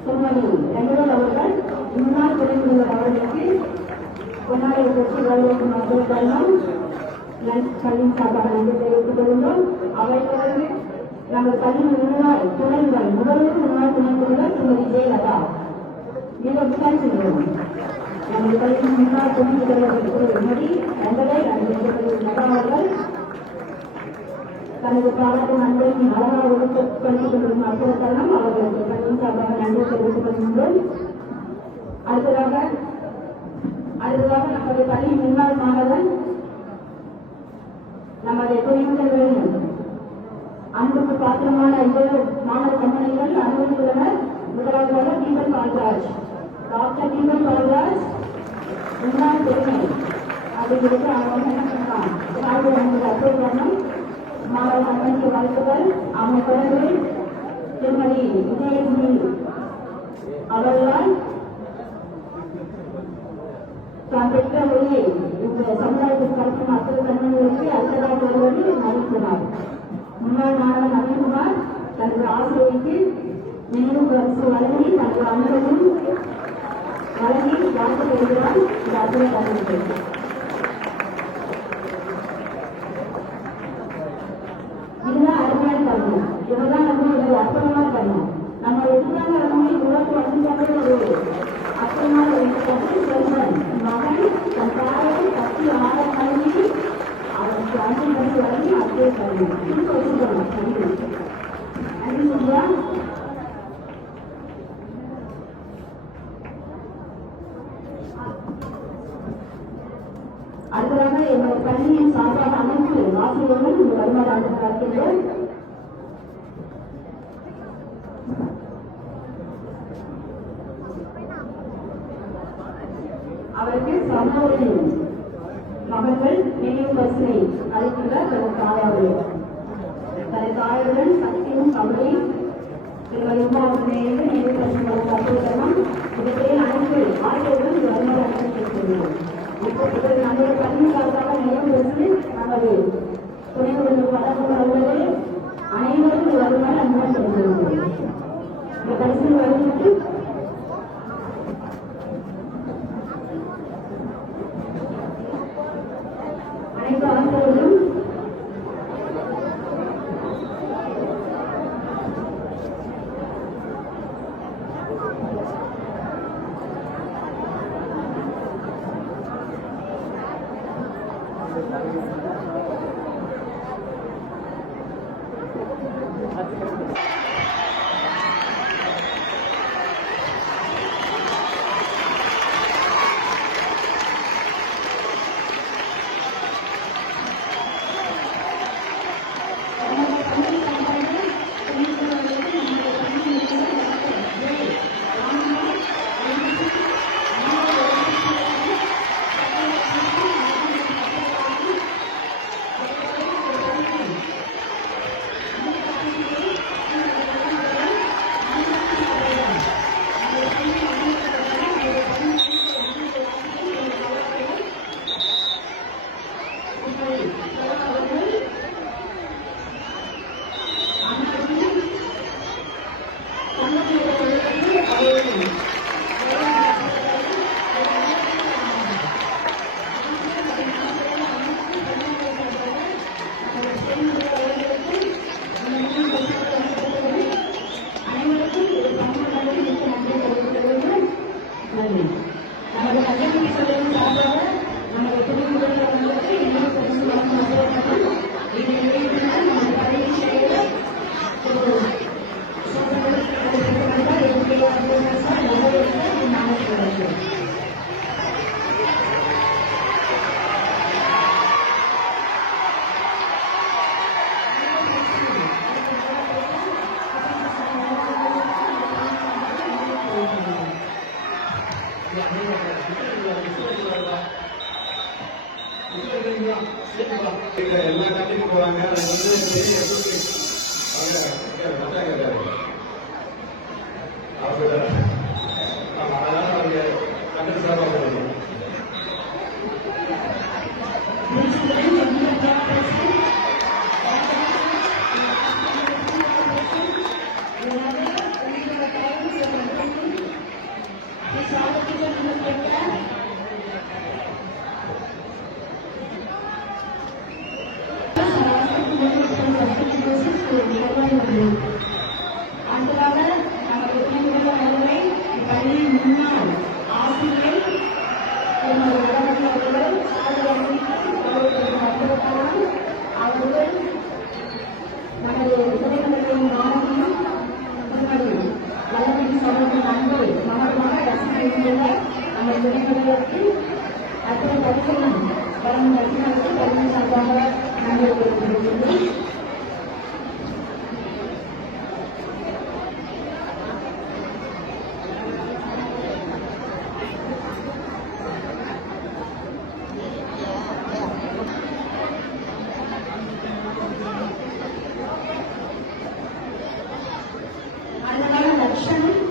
திருமதி ரங்கவேல் அவர்கள் முன்னாள் துணை முதல்வர் அவர்களுக்கு பொன்னாடை பெற்று கௌரவிக்கும் மருத்துவ தருணம் பள்ளியின் சார்பாக நன்றி தெரிவித்துக் கொள்கின்றோம். அவர்களுக்கு நமது பள்ளியின் முன்னாள் துணைவர் முதல்வர் முன்னாள் துணை முதல்வர் திருமதி ஜெயலதா மிகவும் செல்வோம். நமது பள்ளியின் முன்னாள் துணை முதல்வர் திருமதி ரங்கவேல் அவர்கள் தனது பாராட்டு நண்பரின் அழகாக ஒடுக்கப்படுத்திக் கொண்டிருக்கும் மருத்துவ தருணம் அவர்களுக்கு பள்ளியின் சார்பாக நன்றி தெரிவித்துக் கொள்கின்றோம். அடுத்ததாக நமது பள்ளியின் முன்னாள் மாணவன் நமது துணைமுதல்வரின் அன்புக்கு பாத்திரமான 20 மாணவ கம்பெனிகள் அனுமதித்துள்ளனர். முதலாவதாக தீபக் பால்ராஜ், டாக்டர் தீபக் பால்ராஜ் முன்னாள் பெருமை அப்படிங்கிறது அவங்க என்ன பண்ணலாம் அற்புதம் மாணவ கம்பெனிக்கு வாழ்த்துக்கள். அவங்க தொடர்பு திருமதி விஜயலட்சுமி அவர்களால் தான் பெற்ற ஒளியை இந்த சமுதாயத்தில் படிக்கும் அத்தனை கண்மணிகளுக்கு அடுத்ததாக வருவது நவீன்குமார். முன்னாள் மாணவன் நவீன்குமார் தனது ஆசிரியருக்கு நினைவு பரிசு வழங்கி தனது அன்பையும் வழங்கி வாழ்த்து பெறுகிறார். இந்த அற்புத கண்மணிகள் இதுதான் அருமையான தருணம். இதுதான் வந்து ஒரு அற்புதமான தருணம். நம்ம எதிர்கால தலைமுறை உலக வசதியாக ஒரு அற்புதமான அடுத்ததாக எங்கள் பள்ளியின் சார்பாக அனைத்து ஆசிரியர்களும் இந்த வருமாறு அளிக்கின்றோம். அவருக்கு சமூகத்தின் மகன்கள் நினைவு பரிசினை அளிக்கின்ற தனது தாயார்கள் சக்தியும் கமலி திருமதி உமாவுக்கு நினைவு பரிசு வழங்கப்பட்டுள்ளன. இதுவரை அனைத்து ஆசிரியர்களும் இந்த வருமாறு அளிக்கப்பட்டுள்ளோம். இப்போது நம்முடைய பள்ளிக்காக நினைவு பரிசு நமது துணைவர்களுக்கு வழங்கப்படுவது அனைவரும் இந்த வருமாறு அன்புடன் செலுத்துகிறோம். இந்த பரிசில் வருகிறது அனைத்து ஆசிரியர்களும் எல்லா கண்டிப்பா போறாங்க. அது வந்து பெரிய அதனால அவங்க கண்டிப்பா சார்பாக போகணும். அடுத்ததாக நமது துணைநிலை முதல்வரை பள்ளியின் முன்னாள் ஆசிரியர் அவர்கள் நமது துணைநிலையின் மாணவியும் திருமதி வல்லபதி சகோதரன் அன்பு மகமாக ரசிக்கின்ற நமது துணைநிலையருக்கு அத்தனை பரிசையும் வழங்கும் ரசிகர்களுக்கு பள்ளி சார்பாக நன்றி தெரிவித்துள்ளேன்.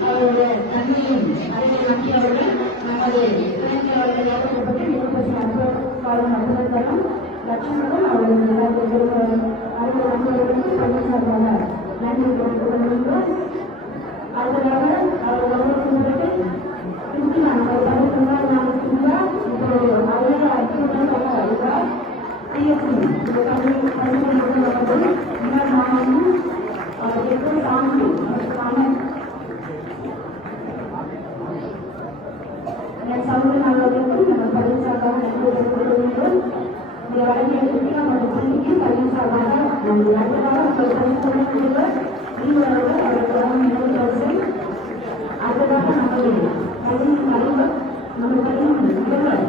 அவருடைய தன்மையும் அறிவை நம்பியவர்கள் நமது துணைநிலையாளர்கள் ஏற்பட்டு நிரூபசி காலம் நடந்ததற்கான லட்சங்களும் அவர்களுடைய அறிவை நம்பியவர்களுக்கு பள்ளி சார்பாக நன்றி தெரிவித்துள்ளோம். அடுத்ததாக அவர் கவனிக்கின்றது திருச்சினான் இப்போது அழகாக அற்புதமாக அறிவார் பிஎஸ்சி இந்த பள்ளி முன்னாள் மாணவனும் அவர் எப்படி சாமி சமூக நலனுக்கும் நம்ம பள்ளி சார்பாக நன்றி தெரிவித்துள்ளோம். இந்த வழங்கியதற்கு நமது பள்ளிக்கு பள்ளி சார்பாக நன்றி. அடுத்ததாக அவர்களுக்கு அடுத்ததாக நமது பள்ளியின் தலைவர் நம்ம பள்ளியின் முதல்வர்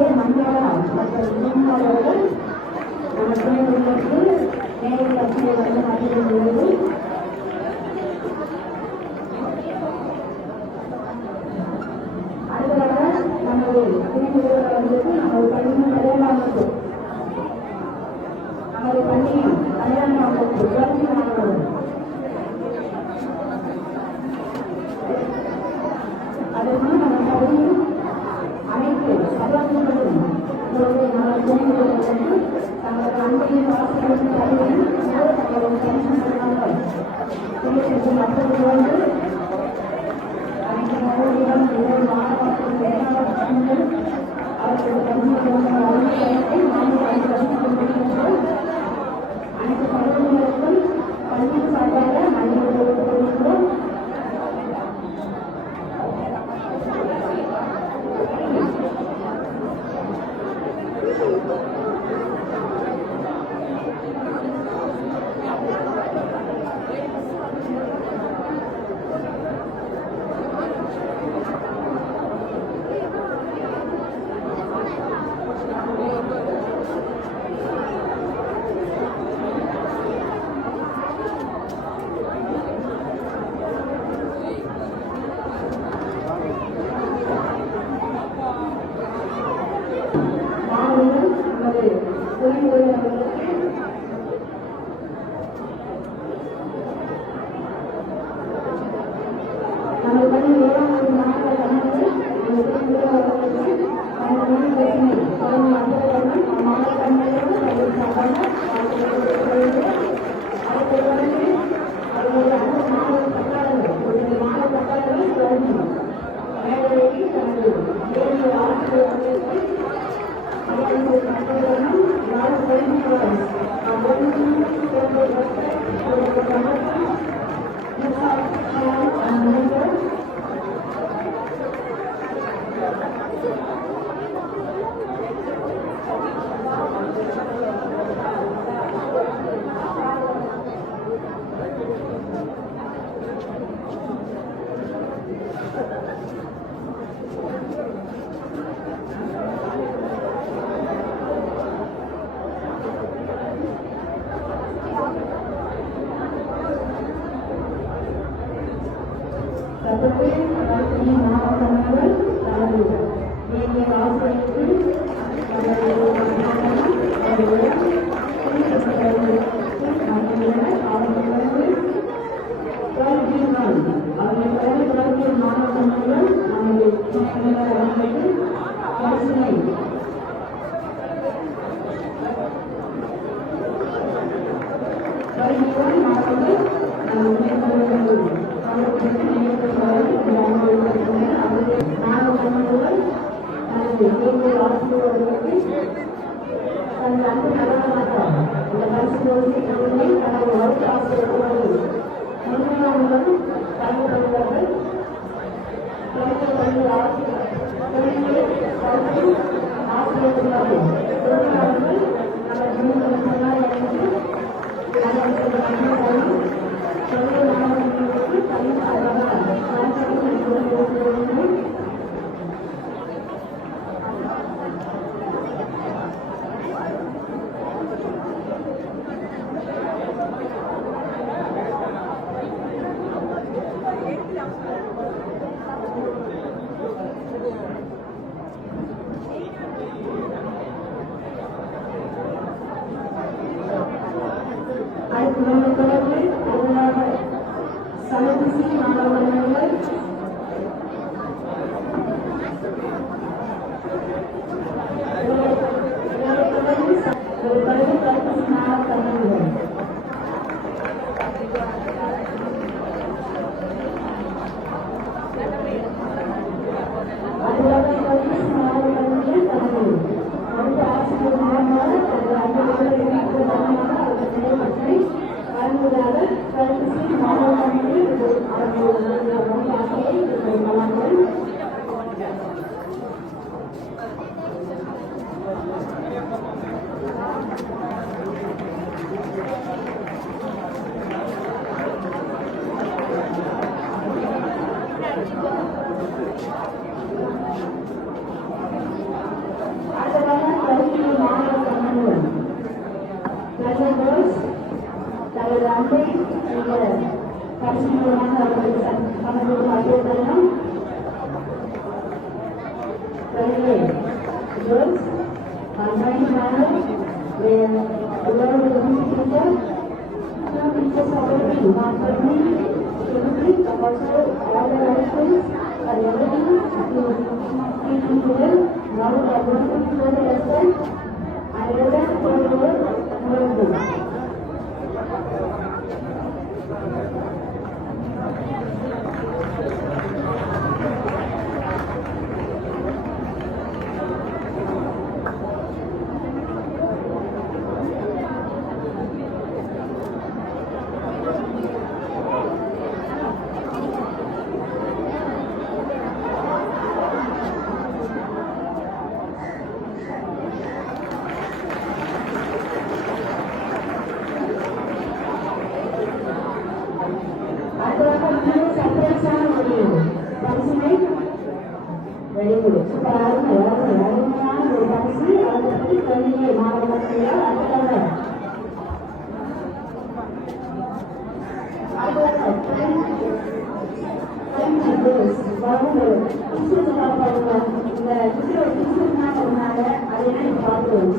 மஞ்சள் மற்ற அவர்கள் நம்ம துணை சாதனை வந்து மாற்றிக்கொண்டுள்ளது. அடுத்ததாக நமது துணைமுதல்வர் அவர்களுக்கு நமது பள்ளியின் கல்யாணம் நமது பள்ளியின் கல்யாணம் குழந்தை மாணவர்கள் அதற்கு நம்ம பள்ளியில் அனைத்து சகோதரர்களும் நமது துணைமுதல்வர்களுக்கு தங்களது அன்பையும் வாசலையும் தருவையும் தங்களது கணிசமாக மற்றொரு வந்து அனைத்து மகளிடம் இவர் மாணவர்கள் வேளாண் அவர்களது கல்வியை அனைத்து சகோதரர்களுக்கும் பள்ளி சார்பாக நன்றி தெரிவித்துக் அவரது அன்பை இந்த பரிசு மூலமாக அவர்களுக்கு சமர்ப்பிக்கும் அழைப்பதெல்லாம் girls are going to manner where the Lord will be teacher. Some teachers are working not for me, but also all the households are learning to teach to them. Now they are going to show the lesson and let them for the Lord learn them. Very good. Sekarang arunya berfungsi ada kali manusia adalah baru itu sebab itu nama ada yang bagus.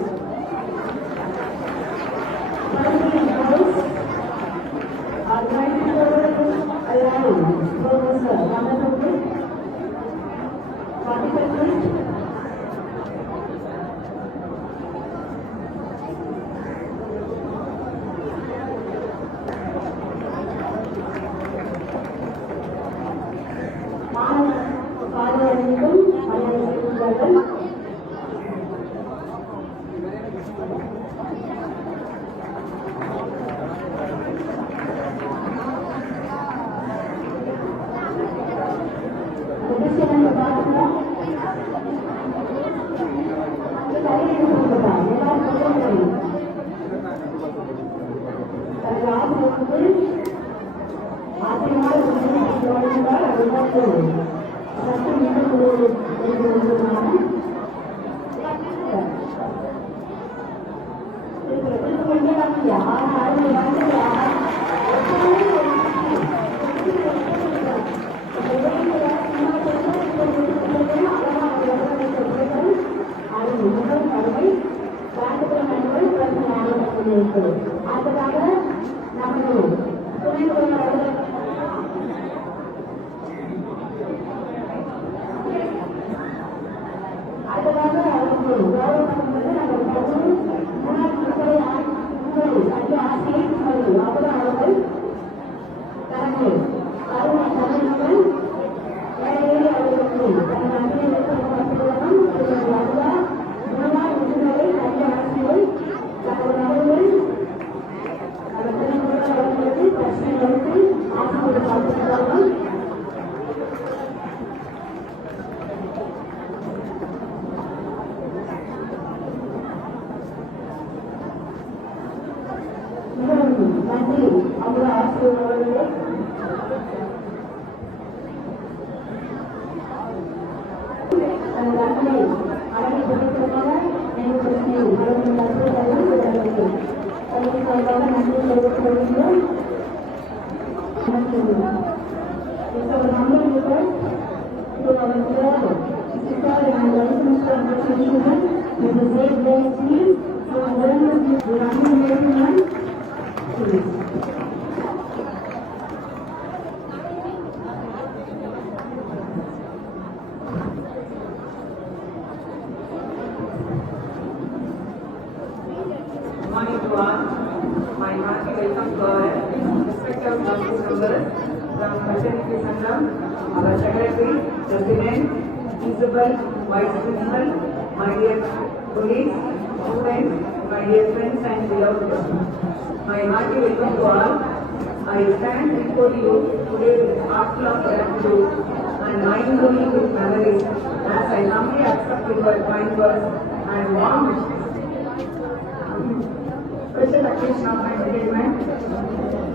Special occasion of my engagement.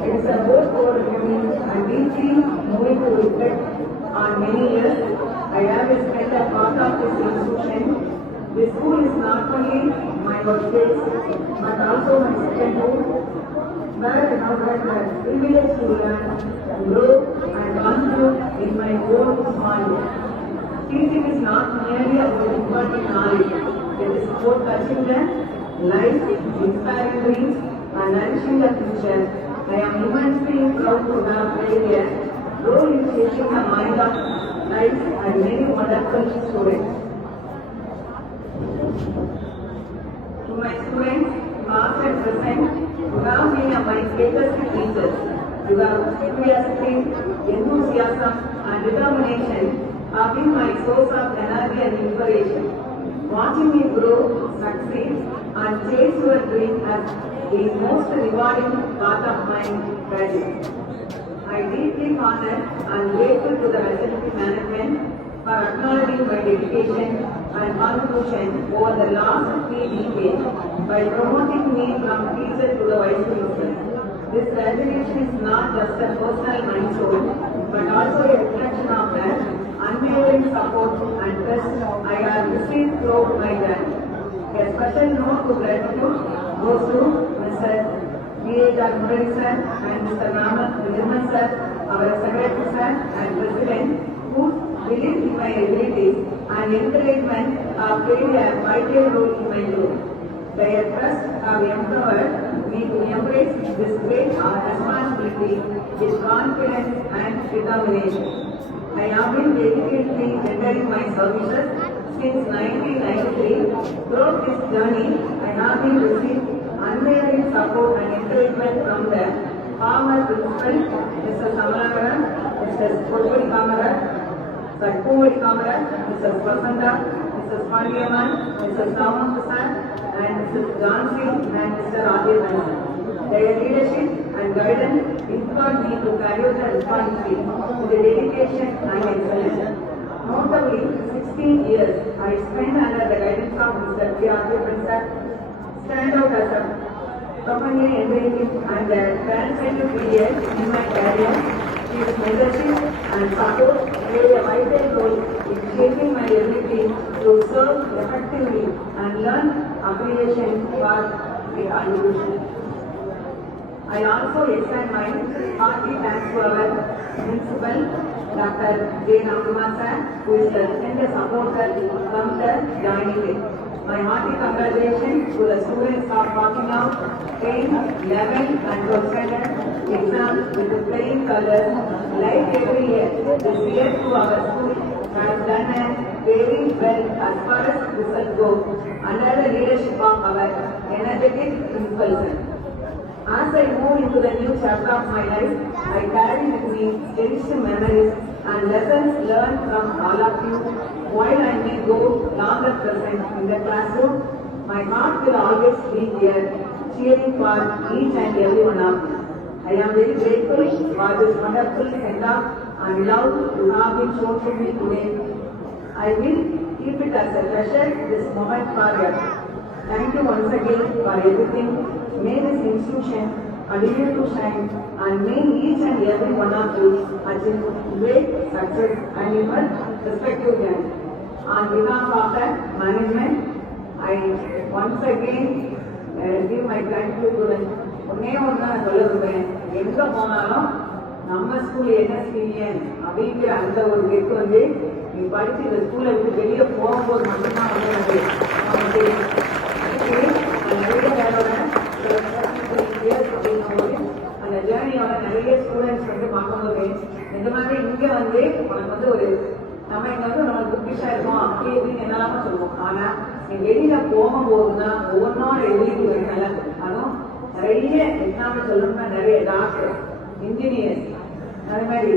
It is a both overwhelming and deeply moving to reflect on many years I have spent a part of this institution. This school is not only my birthplace but also my second home, where I now had the privilege to learn, grow and contribute in my own small way. Teaching is not merely about imparting knowledge, it is about touching the life, inspiring dreams and nourishing the future. I am immensely proud to have played a role in shaping the mind of life and many wonderful students. To my students, past and present, who have been my greatest teachers, your curiosity, enthusiasm and determination have been my source of energy and inspiration. Watching me grow, succeed and chase your dream has been most rewarding part of my career. I deeply honored and grateful to the facility management for acknowledging my dedication and contribution over the last 3 decades by promoting me from teacher to the vice principal. This recognition is not just a personal milestone, but also a reflection of the unwavering support and trust I have received throughout my journey. A special note to gratitude goes to Mr. B.H. Murray sir and Mr. Nirmal sir, our secretary sir and president, who believed in my abilities and encouragement have played a vital role in my growth. Their trust have empowered me to embrace this great responsibility with confidence and determination. I have been dedicatedly rendering my services since 1993. Throughout this journey, I have been received unwavering support and encouragement from the former principal, Mr. Samalagaran, Mr. Kodwadi Kamarar, Mr. Vasanta, Mr. Pandiyaman, Mr. Saman Prasad, and Mr. Jansi and Mr. Adil Hasan. Their leadership and guidance inspired me to carry out the responsibility with dedication and excellence. Notably, 16 years I spent under the guidance of Mr. P. Adil Prasad, stand out as a profoundly enriching and transcendent period in my career. His mentorship and support played a vital role in shaping my ability to serve effectively and learn appreciation for my contribution. I also extend my hearty thanks to our principal, Dr. J. Ramkumar sir, who is the tender supporter from the joining day. My hearty congratulations to the students of walking out 10, 11 and 12 standard exams with the flying colors. Like every year, this year to our school has done a very well as far as results go under the leadership of our energetic principal sir. As I move into the new chapter of my life, I carry with me cherished memories and lessons learned from all of you. While I may go longer present in the classroom, my heart will always be here, cheering for each and every one of you. I am very grateful for this wonderful send-off and love you have been shown to me today. I will keep it as a treasure this moment forever. Thank you once again for everything. May this institution continue to shine and may each and every one of you achieve great success and in your respective journey. On behalf of the management, I once again give my gratitude to them. ஒன்னே ஒன்று நான் சொல்ல விரும்புகிறேன், எங்கே போனாலும் நம்ம school NSCN அப்படிங்கிற அந்த ஒரு கெட்டு வந்து நீ படித்து இந்த ஸ்கூலை விட்டு வெளியே போகும்போது மட்டும்தான் வந்து நமக்கு நிறைய வேறோட அப்படிங்கும்போது அந்த ஜேர்னியோட நிறைய ஸ்டூடெண்ட்ஸ் வந்து பார்க்கும்போது இந்த மாதிரி இங்கே வந்து உனக்கு வந்து ஒரு நம்ம இங்கே வந்து நம்ம புக்கிஷா இருக்கோம் அப்படி இப்படின்னு என்னெல்லாம சொல்லுவோம். ஆனா நீ வெளியில போகும்போதுதான் ஒவ்வொன்னோட எதிர்ப்பு வரனால அதுவும் நிறைய எக்ஸாம்பிள் சொல்லணும்னா நிறைய டாக்டர், இன்ஜினியர்ஸ், அதே மாதிரி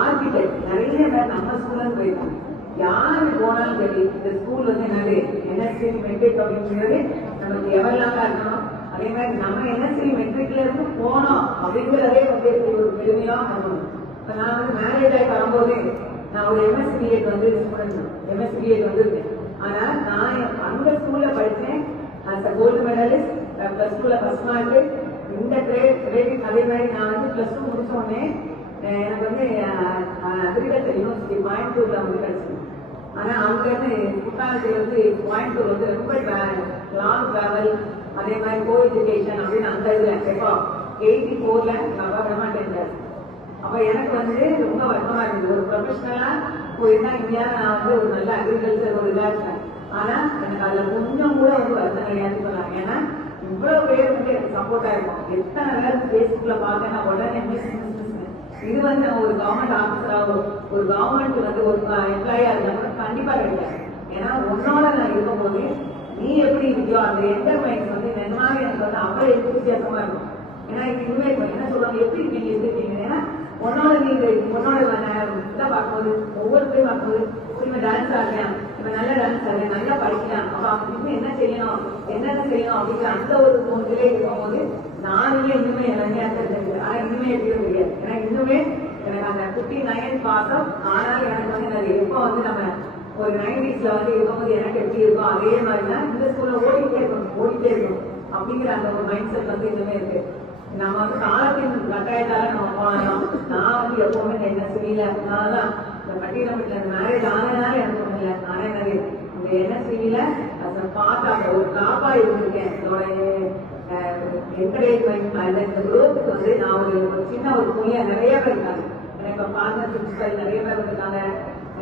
ஆர்கிடெக்ட் நிறைய பேர் நம்ம ஸ்கூல்ல போயிருக்காங்க. யாரு போனாலும் சரி இந்த ஸ்கூல் வந்து என்னது NSC மெட்ரிக் அப்படிங்கிறது நமக்கு எவ்வளவு இருக்கணும். அதே மாதிரி நம்ம NSC மெட்ரிக்ல இருந்து போனோம் அப்படிங்கிறதே வந்து ஒரு பெருமையா பண்ணணும். இப்ப நான் வந்து மேரேஜ் ஆகி வரும்போது நான் ஒரு MSc B.Ed வந்து MSc B.Ed வந்துருக்கேன். ஆனா நான் அந்த ஸ்கூல்ல படிச்சேன் as a gold medalist, plus டூல ஃபர்ஸ்ட் மார்க், இந்த கிரேட். அதே மாதிரி நான் வந்து பிளஸ் 2 முடிச்ச உடனே எனக்கு வந்து அக்ரிகல்ச்சர் யூனிவர்சிட்டி கோயம்புத்தூர்ல வந்து கிடைச்சது. ஆனா அங்க இருந்து புத்தாலஜி வந்து கோயம்புத்தூர் வந்து ரொம்ப லாங் டிராவல், அதே மாதிரி கோ எஜுகேஷன் அப்படின்னு அந்த இதுல எப்போ 84ல அப்பா விடமாட்டேன். அப்ப எனக்கு வந்து ரொம்ப வருத்தமா இருந்தது. ஒரு ப்ரொஃபஷனலா போயிருந்தா இந்தியா நான் வந்து ஒரு நல்ல அக்ரிகல்ச்சர் ஒரு இதா இருக்கேன். ஆனா எனக்கு அதுல கொஞ்சம் கூட வந்து வருத்தம் கிடையாது சொல்லலாம். ஏன்னா இவ்வளவு பேர் வந்து எனக்கு சப்போர்ட்டா இருக்கும். எத்தனை பேர் பேஸ்புக்ல பார்த்தேன்னா உடனே இது வந்து நம்ம ஒரு கவர்மெண்ட் ஆபீசரா ஒரு கவர்மெண்ட் வந்து ஒரு எம்ப்ளாயா இருந்தா கூட கண்டிப்பா கிடைக்காது. ஏன்னா உன்னோட நான் இருக்கும்போது நீ எப்படி இருக்கியோ அந்த என்டர்பிரைஸ் வந்து நிஜமாவே எனக்கு வந்து அவ்வளவு எதிர்த்தியாசமா இருக்கும். ஏன்னா இது இனிமே என்ன சொல்லுவாங்க, எப்படி நீங்க இருக்கீங்க, ஏன்னா உன்னோட நீங்க உன்னோட இதை பார்க்கும்போது ஒவ்வொருத்தரையும் பார்க்கும்போது இவன் டான்ஸ் ஆடுறேன், இவன் நல்ல டான்ஸ் ஆடுறேன், நல்லா படிக்கலாம், அப்ப அவனுக்கு என்ன செய்யணும் என்னென்ன செய்யணும் அப்படிங்கிற அந்த ஒரு தோன்றலே இருக்கும்போது நானுமே இன்னுமே எல்லாமே தெரிஞ்சது. ஆனா இன்னுமே எப்படியும் தெரியாது. ஏன்னா இன்னுமே எனக்கு அந்த 59 பாசம். ஆனாலும் எனக்கு வந்து அது எப்போ வந்து நம்ம ஒரு 90sல வந்து இருக்கும்போது எனக்கு எப்படி இருக்கும் அதே மாதிரிதான் இந்த ஸ்கூல்ல ஓடிட்டே இருக்கும் அப்படிங்கிற அந்த ஒரு மைண்ட் செட் வந்து இன்னுமே இருக்கு. நம்ம வந்து காலத்தின் கட்டாயத்தால நம்ம போனோம். நான் வந்து எப்பவுமே என்ன சிவில அதனாலதான் இந்த பட்டியலப்பட்ட மேரேஜ் ஆனதுனால எனக்கு ஒண்ணு இல்லை. நானே நிறைய இந்த என்ன சிவில பார்த்தா ஒரு காப்பா இருந்திருக்கேன். என்னோட என்கரேஜ்மெண்ட் அந்த இந்த குரோத்துக்கு வந்து நான் ஒரு சின்ன ஒரு புள்ளியா நிறைய பேர் இருக்காங்க. எனக்கு பார்ட்னர் பிரின்சிபல் நிறைய பேர் இருக்காங்க.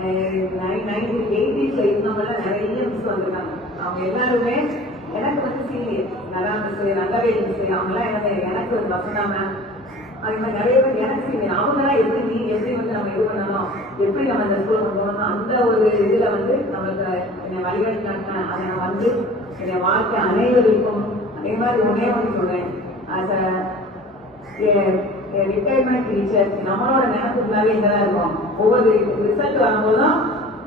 1980sல இருந்தவங்களாம் நிறைய மிஸ் வந்திருக்காங்க. அவங்க எல்லாருமே எனக்கு வந்து சீனியர் நல்லா மிஸ் நல்லாவே மிஸ் அவங்களாம் எனக்கு ஒரு வசந்தா மேம் அது மாதிரி நிறைய பேர் எனக்கு சீனியர். அவங்களாம் எப்படி வந்து நம்ம இது பண்ணணும், எப்படி நம்ம இந்த ஸ்கூல் கொண்டு வரணும், அந்த ஒரு இதுல வந்து நம்மளுக்கு என்னை வழிகாட்டினாங்க. அதை நான் வந்து என்னை வாழ்க்கை அனைவருக்கும் அதே மாதிரி ஒன்னே ஒன்று சொல்றேன். ஆஸ் ரிட்டையர்மெண்ட் டீச்சர் நம்மளோட நினைப்புக்குள்ளாவே இங்கதான் இருக்கும். ஒவ்வொரு ரிசல்ட் வரும்போதும்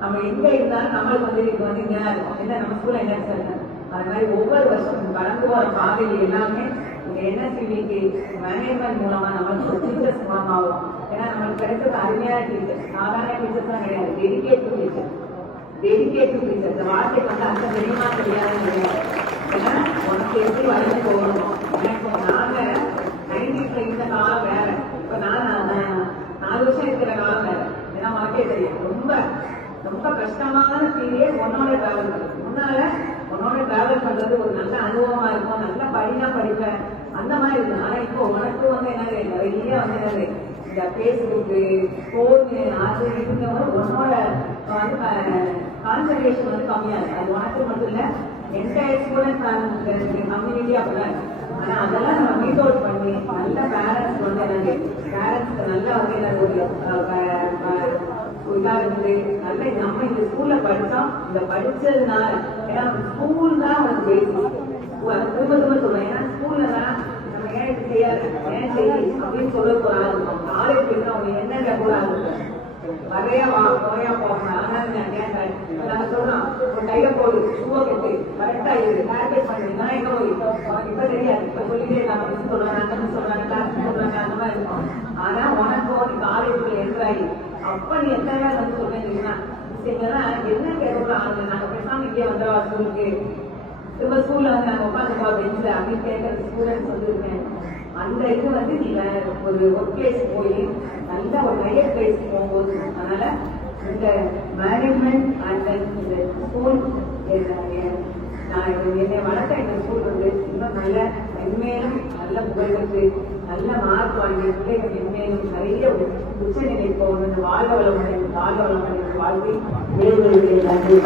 நம்ம எங்க இருந்தாலும் நம்மளுக்கு வந்து இது வந்து இங்கதான் இருக்கும். என்ன நம்ம ஸ்கூல்ல என்ன ரிசல்ட் அது மாதிரி ஒவ்வொரு வருஷம் கடந்து போற பாதையில் எல்லாமே இந்த என்எஸ்சிபிக்கு மேனேஜ்மெண்ட் மூலமா நம்மளுக்கு டீச்சர்ஸ் மூலமாகும். ஏன்னா நம்மளுக்கு கிடைச்சது அருமையான டீச்சர், சாதாரண டீச்சர்ஸ் தான் கிடையாது, டெடிகேட்டிவ் டீச்சர். இந்த வார்த்தைக்கு வந்து அந்த தெரியுமா தெரியாது கிடையாது. ஏன்னா உனக்கு எப்படி வளர்ந்து போகணும். எனக்கு நாங்க 90sல இருந்த காலம் வேற, இப்ப நான் 4 வருஷம் இருக்கிற காலம் வேற. ஏன்னா உனக்கே தெரியும் ரொம்ப ரொம்ப கஷ்டமான பீரியட் உன்னோட டிராவல் பண்றது. முன்னால உன்னோட டிராவல் பண்றது ஒரு நல்ல அனுபவமா இருக்கும், நல்லா படிப்பேன் அந்த மாதிரி இருக்கும். ஆனா இப்போ உனக்கு வந்து என்னது நிறைய வந்து என்னது இந்த பேஸ்புக்கு போனு அது இருந்தவங்க உன்னோட வந்து கான்சன்ட்ரேஷன் வந்து கம்மியா இருக்கு. அது உனக்கு மட்டும் இல்ல என்டையர் ஸ்டூடெண்ட் கம்யூனிட்டி அப்படிலாம். ஆனா அதெல்லாம் நம்ம மீட் அவுட் பண்ணி நல்ல பேரண்ட்ஸ் வந்து என்னது பேரண்ட்ஸ்க்கு நல்லா வந்து என்னது இதா இருந்து நல்ல நம்ம இந்த ஸ்கூல்ல படிச்சோம். இந்த படிச்சதுனால ஏன்னா ஸ்கூல் தான் வந்து பேசி திரும்ப சொல்றேன். ஏன்னா ஸ்கூல்ல தான் நம்ம ஏன் இது செய்யாது ஏன் செய்யும் அப்படின்னு சொல்ல போற ஆள் இருக்கும். காலேஜ் போயிட்டு அவங்க என்னென்ன கூட ஆரம்பிச்சோம் வரையா போகணும். அதனால நாங்க சொல்றோம் ஒரு டைல போடு ஷூவை கட்டு கரெக்டா இருக்கு ஹேர் கட் பண்ணுறீங்கன்னா எங்க போய் இப்ப தெரியாது. இப்ப சொல்லிட்டே நாங்க மிஸ் சொல்றாங்க அந்த மிஸ் சொல்றாங்க கிளாஸ் சொல்றாங்க அந்த மாதிரி இருக்கும். ஆனா உனக்கு நீ காலேஜுக்குள்ள என்ட்ராயி அப்ப நீ எத்தனை பேர் வந்து சொல்றீங்கன்னா என்ன கேட்கலாம் நாங்க பேசாம இங்கே வந்துடுவா ஸ்கூலுக்கு திரும்ப ஸ்கூல்ல வந்து நாங்க உட்காந்துப்பா பெஞ்சில அப்படின்னு கேட்கறது ஸ்டூடெண்ட்ஸ் வந்து இருக்கேன். அந்த இது வந்து நீங்க ஒரு ஒர்க் பிளேஸ் போய் நல்ல ஒரு ஹையர் பிளேஸ் போகும்போது அதனால இந்த மேனேஜ்மெண்ட் அண்ட் இந்த ஸ்கூல் நான் என்னை வளர்த்த இந்த ஸ்கூல் வந்து இன்னும் நல்ல மென்மேலும் நல்ல புகழ்பெற்று நல்ல மார்க் வாங்கி பிள்ளைகள் மென்மேலும் நிறைய உச்ச நிலை போகணும். வாழ்க வளமுடன் வாழ்க்கை விளைவுகளுடைய நன்றி.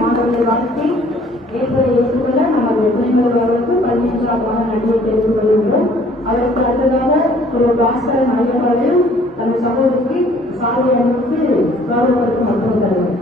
மாணவர்களை வாழ்க்கை ஏற்பதை ஏற்றுக்கொள்ள நமது துணைமுதல்வர் அவர்களுக்கு பல்வேறு நன்றியை தெரிவித்துக் கொள்கின்றோம். அதற்கு அடுத்ததாக திரு பாஸ்கரன் ஐயப்பாளையம் தனது சகோதரிக்கு சாலை அணிவித்து கௌரவத்திற்கு மட்டும் தருவார்.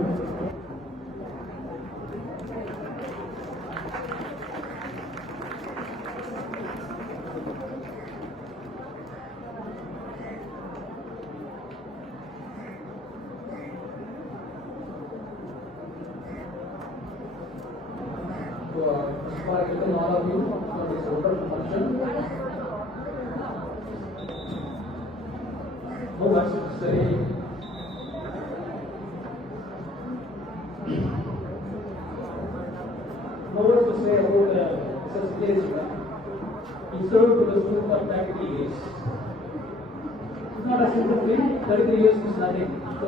I welcome all of you for this open function. No words to say. No words to say about such case. He served to the school for 30 years. not a simple thing. 33 years is nothing. So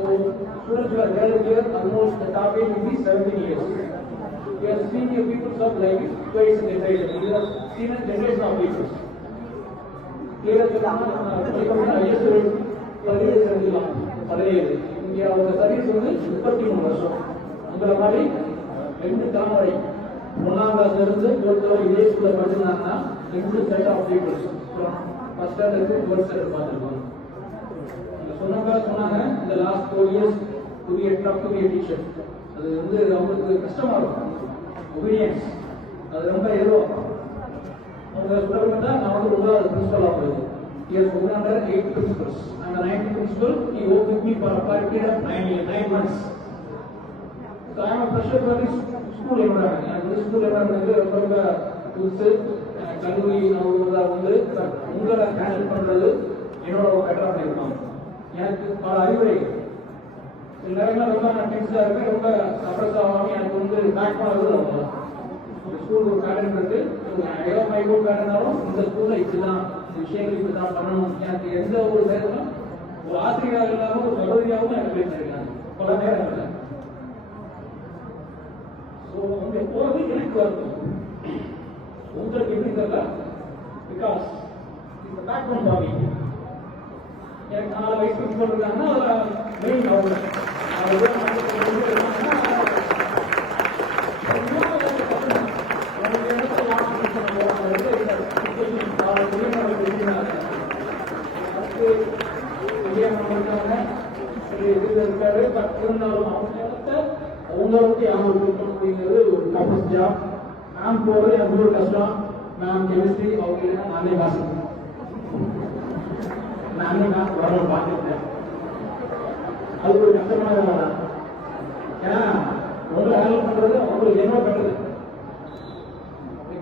students who are gathered here, almost the target will be 17 years. We have seen your people serve like twice in the generation. We have seen a generation of people. Clear highest rate 17 இங்கே அவங்க service வந்து 33 வருஷம். உங்களை மாதிரி 2 தலைமுறை 1ஆம் கிளாஸ்ல இருந்து 12th வரை இதே ஸ்கூல்ல படிச்சிருந்தாங்கன்னா 2 set of peoples first standard 12th standard பார்த்துருப்பாங்க. சொன்னாங்க இந்த last 4 years to be to be teacher. அது வந்து அவங்களுக்கு கஷ்டமா இருக்கும். ஒபீடியன்ஸ் அது ரொம்ப எதுவும் அவங்க சொல்லுங்க நான் வந்து ரொம்ப பிரின்சிபல் ஆகுது. He has worked under 8 principals. And the 9th principal, he worked with me for a period of 9 months. So I am a pressure for this school environment. And this school environment is ரொம்ப புதுசு. கல்லூரி வந்து உங்களை handle பண்றது என்னோட பெட்டராக இருக்கும். எனக்கு பல அறிவுரை சில நேரங்கள் ரொம்ப நான் டென்ஷனாக இருப்பேன். ரொம்ப சப்ரஸ் ஆகாமல் எனக்கு வந்து பேக் பண்ணுறது ரொம்ப ஸ்கூல் ஒரு பேட்டர்ன் இருக்கு. ஏதோ மை கோல் பேட்டர்னாலும் இந்த ஸ்கூல்ல இப்படிதான் விஷயங்கள் இப்படிதான் பண்ணணும். எனக்கு எந்த ஒரு நேரத்திலும் ஒரு ஆசிரியராக இல்லாமல் ஒரு சகோதரியாகவும் எனக்கு பேசியிருக்காங்க பல நேரங்களில். ஸோ வந்து போகிறது எனக்கு வருது. உங்களுக்கு எப்படி தெரியல, பிகாஸ் இந்த பேக் பண்ண பாருங்க. எனக்கு 4 வயசு பிரின்சிபல் இருக்காங்கன்னா அதில் மெயின் அவங்க இருக்காரு. பட் இருந்தாலும் அவங்களுக்கு யாரும் அப்படிங்கிறது ஒரு டஃபஸ்ட் ஜாப். மேம் போகிறது எனக்கு ஒரு கஷ்டம். மேம் கெமிஸ்ட்ரி அவங்க இல்லைன்னா நானே வாசிப்பேன். நானே மேம் வரல பார்த்துருக்கேன். அது ஒரு கஷ்டமான வேலை தான். ஏன்னா உங்களை ஹேண்டில் பண்றது அவங்களுக்கு என்ன பண்றது.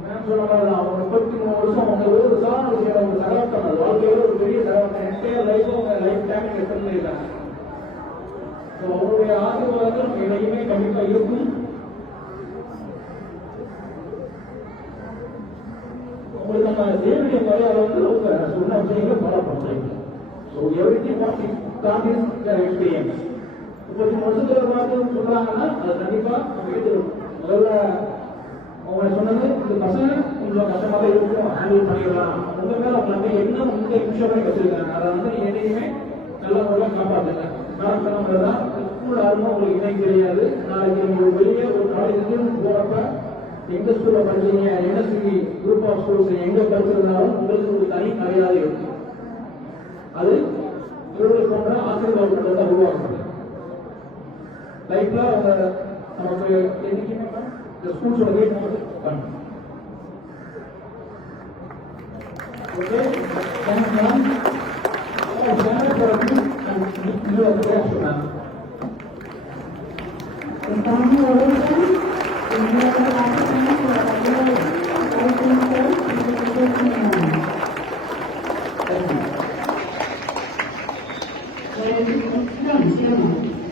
மேம் சொன்ன மாதிரி தான் அவங்க 33 வருஷம் அவங்க ஒரு சாதாரண விஷயம் அவங்க சகவாசம் பண்ணது வாழ்க்கையோட ஒரு பெரிய சகவாசம். என்டையர் லைஃப் அவங்க லைஃப் டைம் எக்ஸ்பெக்ட் பண்ணியிருக்காங்க. ஸோ அவங்களுடைய ஆசீர்வாதங்கள் நமக்கு என்னைக்குமே கண்டிப்பா இருக்கும். உங்களுக்கு நம்ம தேவைய முறையால் வந்து அவங்க சொன்ன விஷயங்களை ஃபாலோ பண்ணுறீங்க. So everything what is got is their experience. 33 வருஷத்துல பார்த்து சொல்றாங்கன்னா அது கண்டிப்பா நம்ம ஏற்றுக்கணும். முதல்ல அவங்க சொன்னது இந்த பசங்க கொஞ்சம் கஷ்டமாக தான் இருக்கும், ஹேண்டில் பண்ணிடலாம். உங்க மேல அவங்க என்ன உங்க இன்ஷூரன்ஸ் வச்சிருக்காங்க அதை வந்து நீங்க எதையுமே நல்ல முறையில் காப்பாற்றுங்க. நான் சொன்ன மாதிரி தான் ஸ்கூல் ஆரம்பம் உங்களுக்கு இணைக்கு தெரியாது. நாளைக்கு நீங்க வெளியே ஒரு காலேஜுக்கு போறப்ப எந்த ஸ்கூல்ல படிச்சீங்க, என்எஸ்சி குரூப் ஆஃப் ஸ்கூல்ஸ் எங்க படிச்சிருந்தாலும் உங்களுக்கு ஒரு தனி மரியாதை இருக்கும். அது இவர்கள் போன்ற ஆசீர்வாதத்தை உருவாக்குறது. லைஃப்ல அவங்க நமக்கு என்னைக்குமே இந்த ஸ்கூல்ஸோட வெயிட் நமக்கு பண்ணும். Okay, thanks ma'am.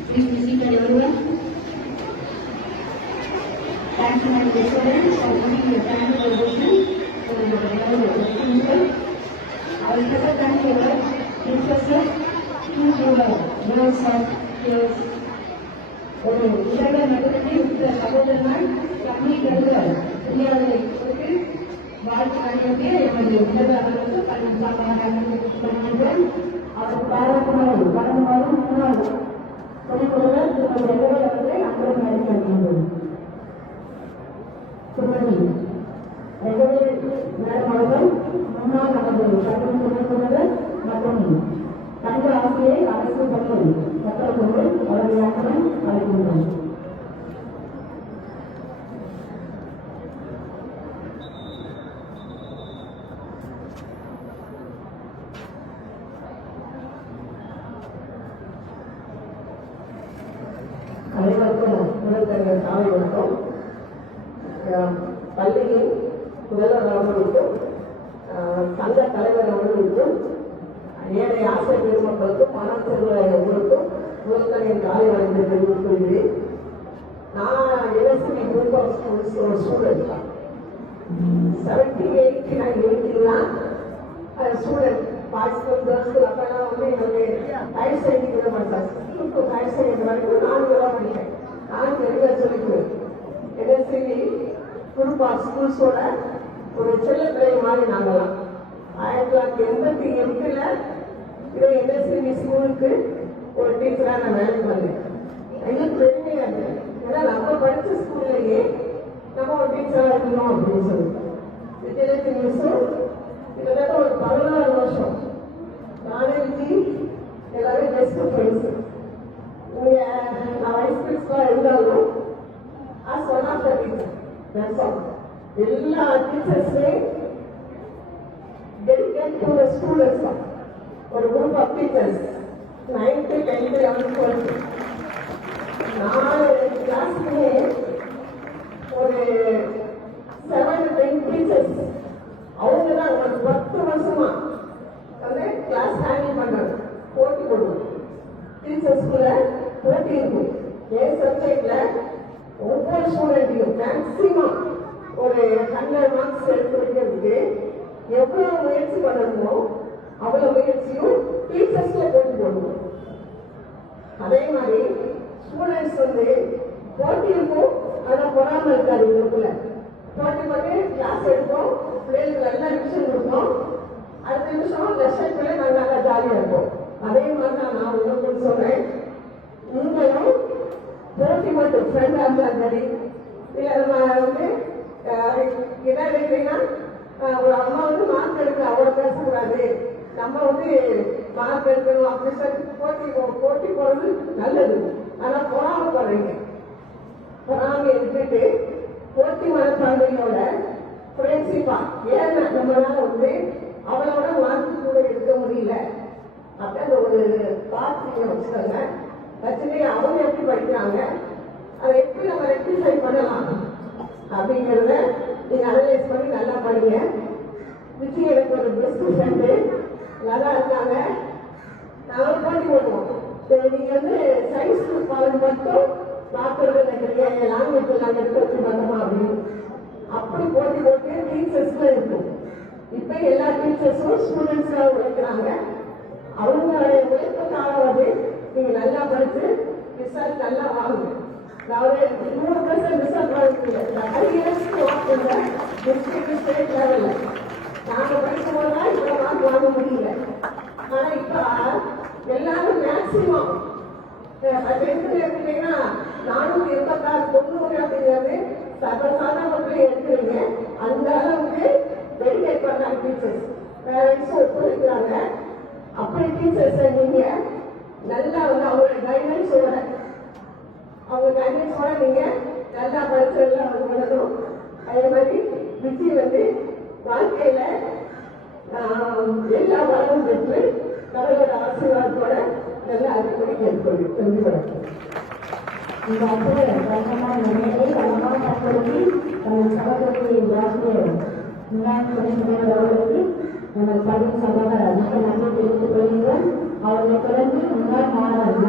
Please be seated, everyone. Thanks to my students for giving the time to listen to the principal. I will special thank you, Professor, to the girls of yours. ஒரு இரண்டு நடுவத்தை சகோதரர்கள் கம்மி கருதல் புரியாததை கொடுத்து வாழ்த்து கண்டிப்பே எமது உதவியாளர்களுக்கு பணிபுரிகிறோம். அவர் பாராட்டுமாறு வழங்குமாறும் முன்னாள் பொதுக்குழுவர் திருமதி எல்லோரை அவர்களை அன்புடன் அழைக்கின்றோம். திருமதி எல்லோரை மேடம் அவர்கள் முன்னாள் நமது சட்டம் பொதுக்குழுவர் மற்றும் கணித ஆசிரியர் அரசு பள்ளி சட்டக்குழு அவர்களை அன்புடன் அழைக்கின்றோம். அனைவருக்கும் முதற்கரிய காலை வணக்கம். பள்ளியின் முதல்வர் அவர்களுக்கும் சங்க தலைவர் அவர்களுக்கும் ஏழை ஆசிரியர் பெருமக்களுக்கும் மாணவர்கள் உங்களுக்கும் முதற்கரிய காலை வணக்கத்தை தெரிவித்துக் கொள்கிறேன். நான் என்எஸ்சி குரூப் ஆஃப் ஸ்கூல்ஸ் ஒரு student. 78 student boys school girls school அப்பெல்லாம் வந்து எங்களுக்கு ஹையர் செகண்டரி விட மாட்டாங்க. ஹையர் செகண்டரி வரைக்கும் 4 தான் படித்தேன். நான் தெரிஞ்ச சொல்லிக்குவேன். NSCV குரூப் ஆஃப் ஸ்கூல்ஸோட ஒரு செல்ல பிள்ளை மாதிரி நாங்களாம். 1988 இதை NSCV ஸ்கூலுக்கு ஒரு டீச்சராக நான் வேலைக்கு வந்தேன். எங்களுக்கு பெருமையா இருக்கு. ஏன்னா நம்ம படித்த ஸ்கூல்லையே நம்ம ஒரு டீச்சராக இருக்கணும் அப்படின்னு சொல்லிட்டு விஜயலட்சுமி மிஸ்ஸும் கிட்டத்தட்ட ஒரு 16 வருஷம் நானே விஜி எல்லாரும் பெஸ்ட் ஃப்ரெண்ட்ஸ். இங்க நான் வைஸ் பிரின்சிபலாக இருந்தாலும் as one of the teacher எல்லா டீச்சர்ஸுமே டெடிகேட் டு த ஸ்டூடெண்ட்ஸ் தான். ஒரு group of teachers 9th 10th 11th 12th 4 கிளாஸுக்குமே ஒரு 7 to 10 டீச்சர்ஸ் அவங்க தான் ஒரு 10 வருஷமா வந்து கிளாஸ் ஹேண்டில் பண்றாங்க. போட்டி போடுவோம். டீச்சர்ஸ்குள்ள போட்டி இருக்கும். என் சப்ஜெக்ட்ல ஒவ்வொரு ஸ்டூடெண்ட்டையும் மேக்சிமம் ஒரு 100 மார்க்ஸ் எடுத்து வைக்கிறதுக்கு எவ்வளவு முயற்சி பண்ணணுமோ அவ்வளவு முயற்சியும் டீச்சர்ஸ்ல போட்டி போடுவோம். அதே மாதிரி ஸ்டூடெண்ட்ஸ் வந்து போட்டி இருக்கும். ஆனா பொறாம இருக்காது. இதுக்குள்ள போட்டி பண்ணி கிளாஸ் எடுப்போம். பிள்ளைகளுக்கு நல்ல ரிவிஷன் கொடுப்போம். அடுத்த நிமிஷம் லெசன் பிள்ளை நாங்கள் நல்லா ஜாலியா இருப்போம். அதே மாதிரி தான் நான் உங்களுக்கு சொல்றேன். நீங்களும் போட்டி மட்டும் ஃப்ரெண்டா இருந்தாலும் சரி இல்ல நம்ம வந்து என்ன நினைக்கிறீங்கன்னா ஒரு அம்மா வந்து மார்க் எடுக்க அவ்வளோ பேசக்கூடாது, நம்ம வந்து மார்க் எடுக்கணும் அப்படி சொல்லி போட்டி போறது நல்லது. ஆனா பொறாமப்படுறீங்க. பொறாமை எடுத்துட்டு போட்டி மனப்பான்மையோட ஃப்ரெண்ட்ஷிப்பா ஏன்னா நம்மளால வந்து அவளோட மார்க் கூட எடுக்க முடியல அப்படின்ற ஒரு தாட் நீங்க வச்சுக்கோங்க. வச்சுட்டு அவங்க எப்படி படிக்கிறாங்க, அதை எப்படி நம்ம ரெக்டிஃபை பண்ணலாம் அப்படிங்கிறத நீங்க அனலைஸ் பண்ணி நல்லா படிங்க. விஜய் எனக்கு ஒரு பெஸ்ட் ஃப்ரெண்டு நல்லா இருக்காங்க. நாங்கள் போட்டி போடுவோம். நீங்க வந்து சயின்ஸ் குரூப் பாடம் மட்டும் டாக்டர் நினைக்கிறீங்க, லாங்குவேஜ் நாங்கள் எடுத்து பண்ணோமா அப்படின்னு அப்படி போட்டி போட்டு டீச்சர்ஸ் தான் இருக்கும். இப்ப எல்லா டீச்சர்ஸும் ஸ்டூடெண்ட்ஸாக உழைக்கிறாங்க. அவங்களுடைய உழைப்புக்காவது நீங்க நல்லா படிச்சு ரிசல்ட் நல்லா வாங்குங்க. அதாவது 100% ரிசல்ட் வாங்குங்க. ஸ்டேட் லெவல்ல நாங்க படிக்கும் போதுதான் இவ்வளவு மார்க் வாங்க முடியல. ஆனா இப்ப எல்லாரும் மேக்சிமம் எடுத்துட்டீங்கன்னா 486 90 அப்படிங்கிறது சர்வசாதாரண எடுக்கிறீங்க. அந்த அளவுக்கு டெடிகேட் பண்றாங்க டீச்சர்ஸ். பேரண்ட்ஸும் ஒத்துழைக்கிறாங்க. அப்படி டீச்சர்ஸ் நீங்க நல்லா வந்து அவங்களோட கைடன்ஸோட நீங்க நல்லா படிச்சதெல்லாம் அவங்க பண்ணணும். அதே மாதிரி விஜய் வந்து வாழ்க்கையில எல்லா வளமும் பெற்று கடவுளோட ஆசீர்வாதத்தோட நல்லா அதுபடி கேட்டுக்கொள்ளும். நன்றி வணக்கம். இந்த வழக்கமான நிலையை வளமாக பயன்படுத்தி தங்கள் சகோதரியின் ஆசிரியர் முன்னாள் துணைமுதல்வர் அவர்களுக்கு நமது பதிவு சகோதரர் மிக நன்றி தெரிவித்துக் கொள்கிறோம். அவர்களை தொடர்ந்து முன்னாள் மாணவர்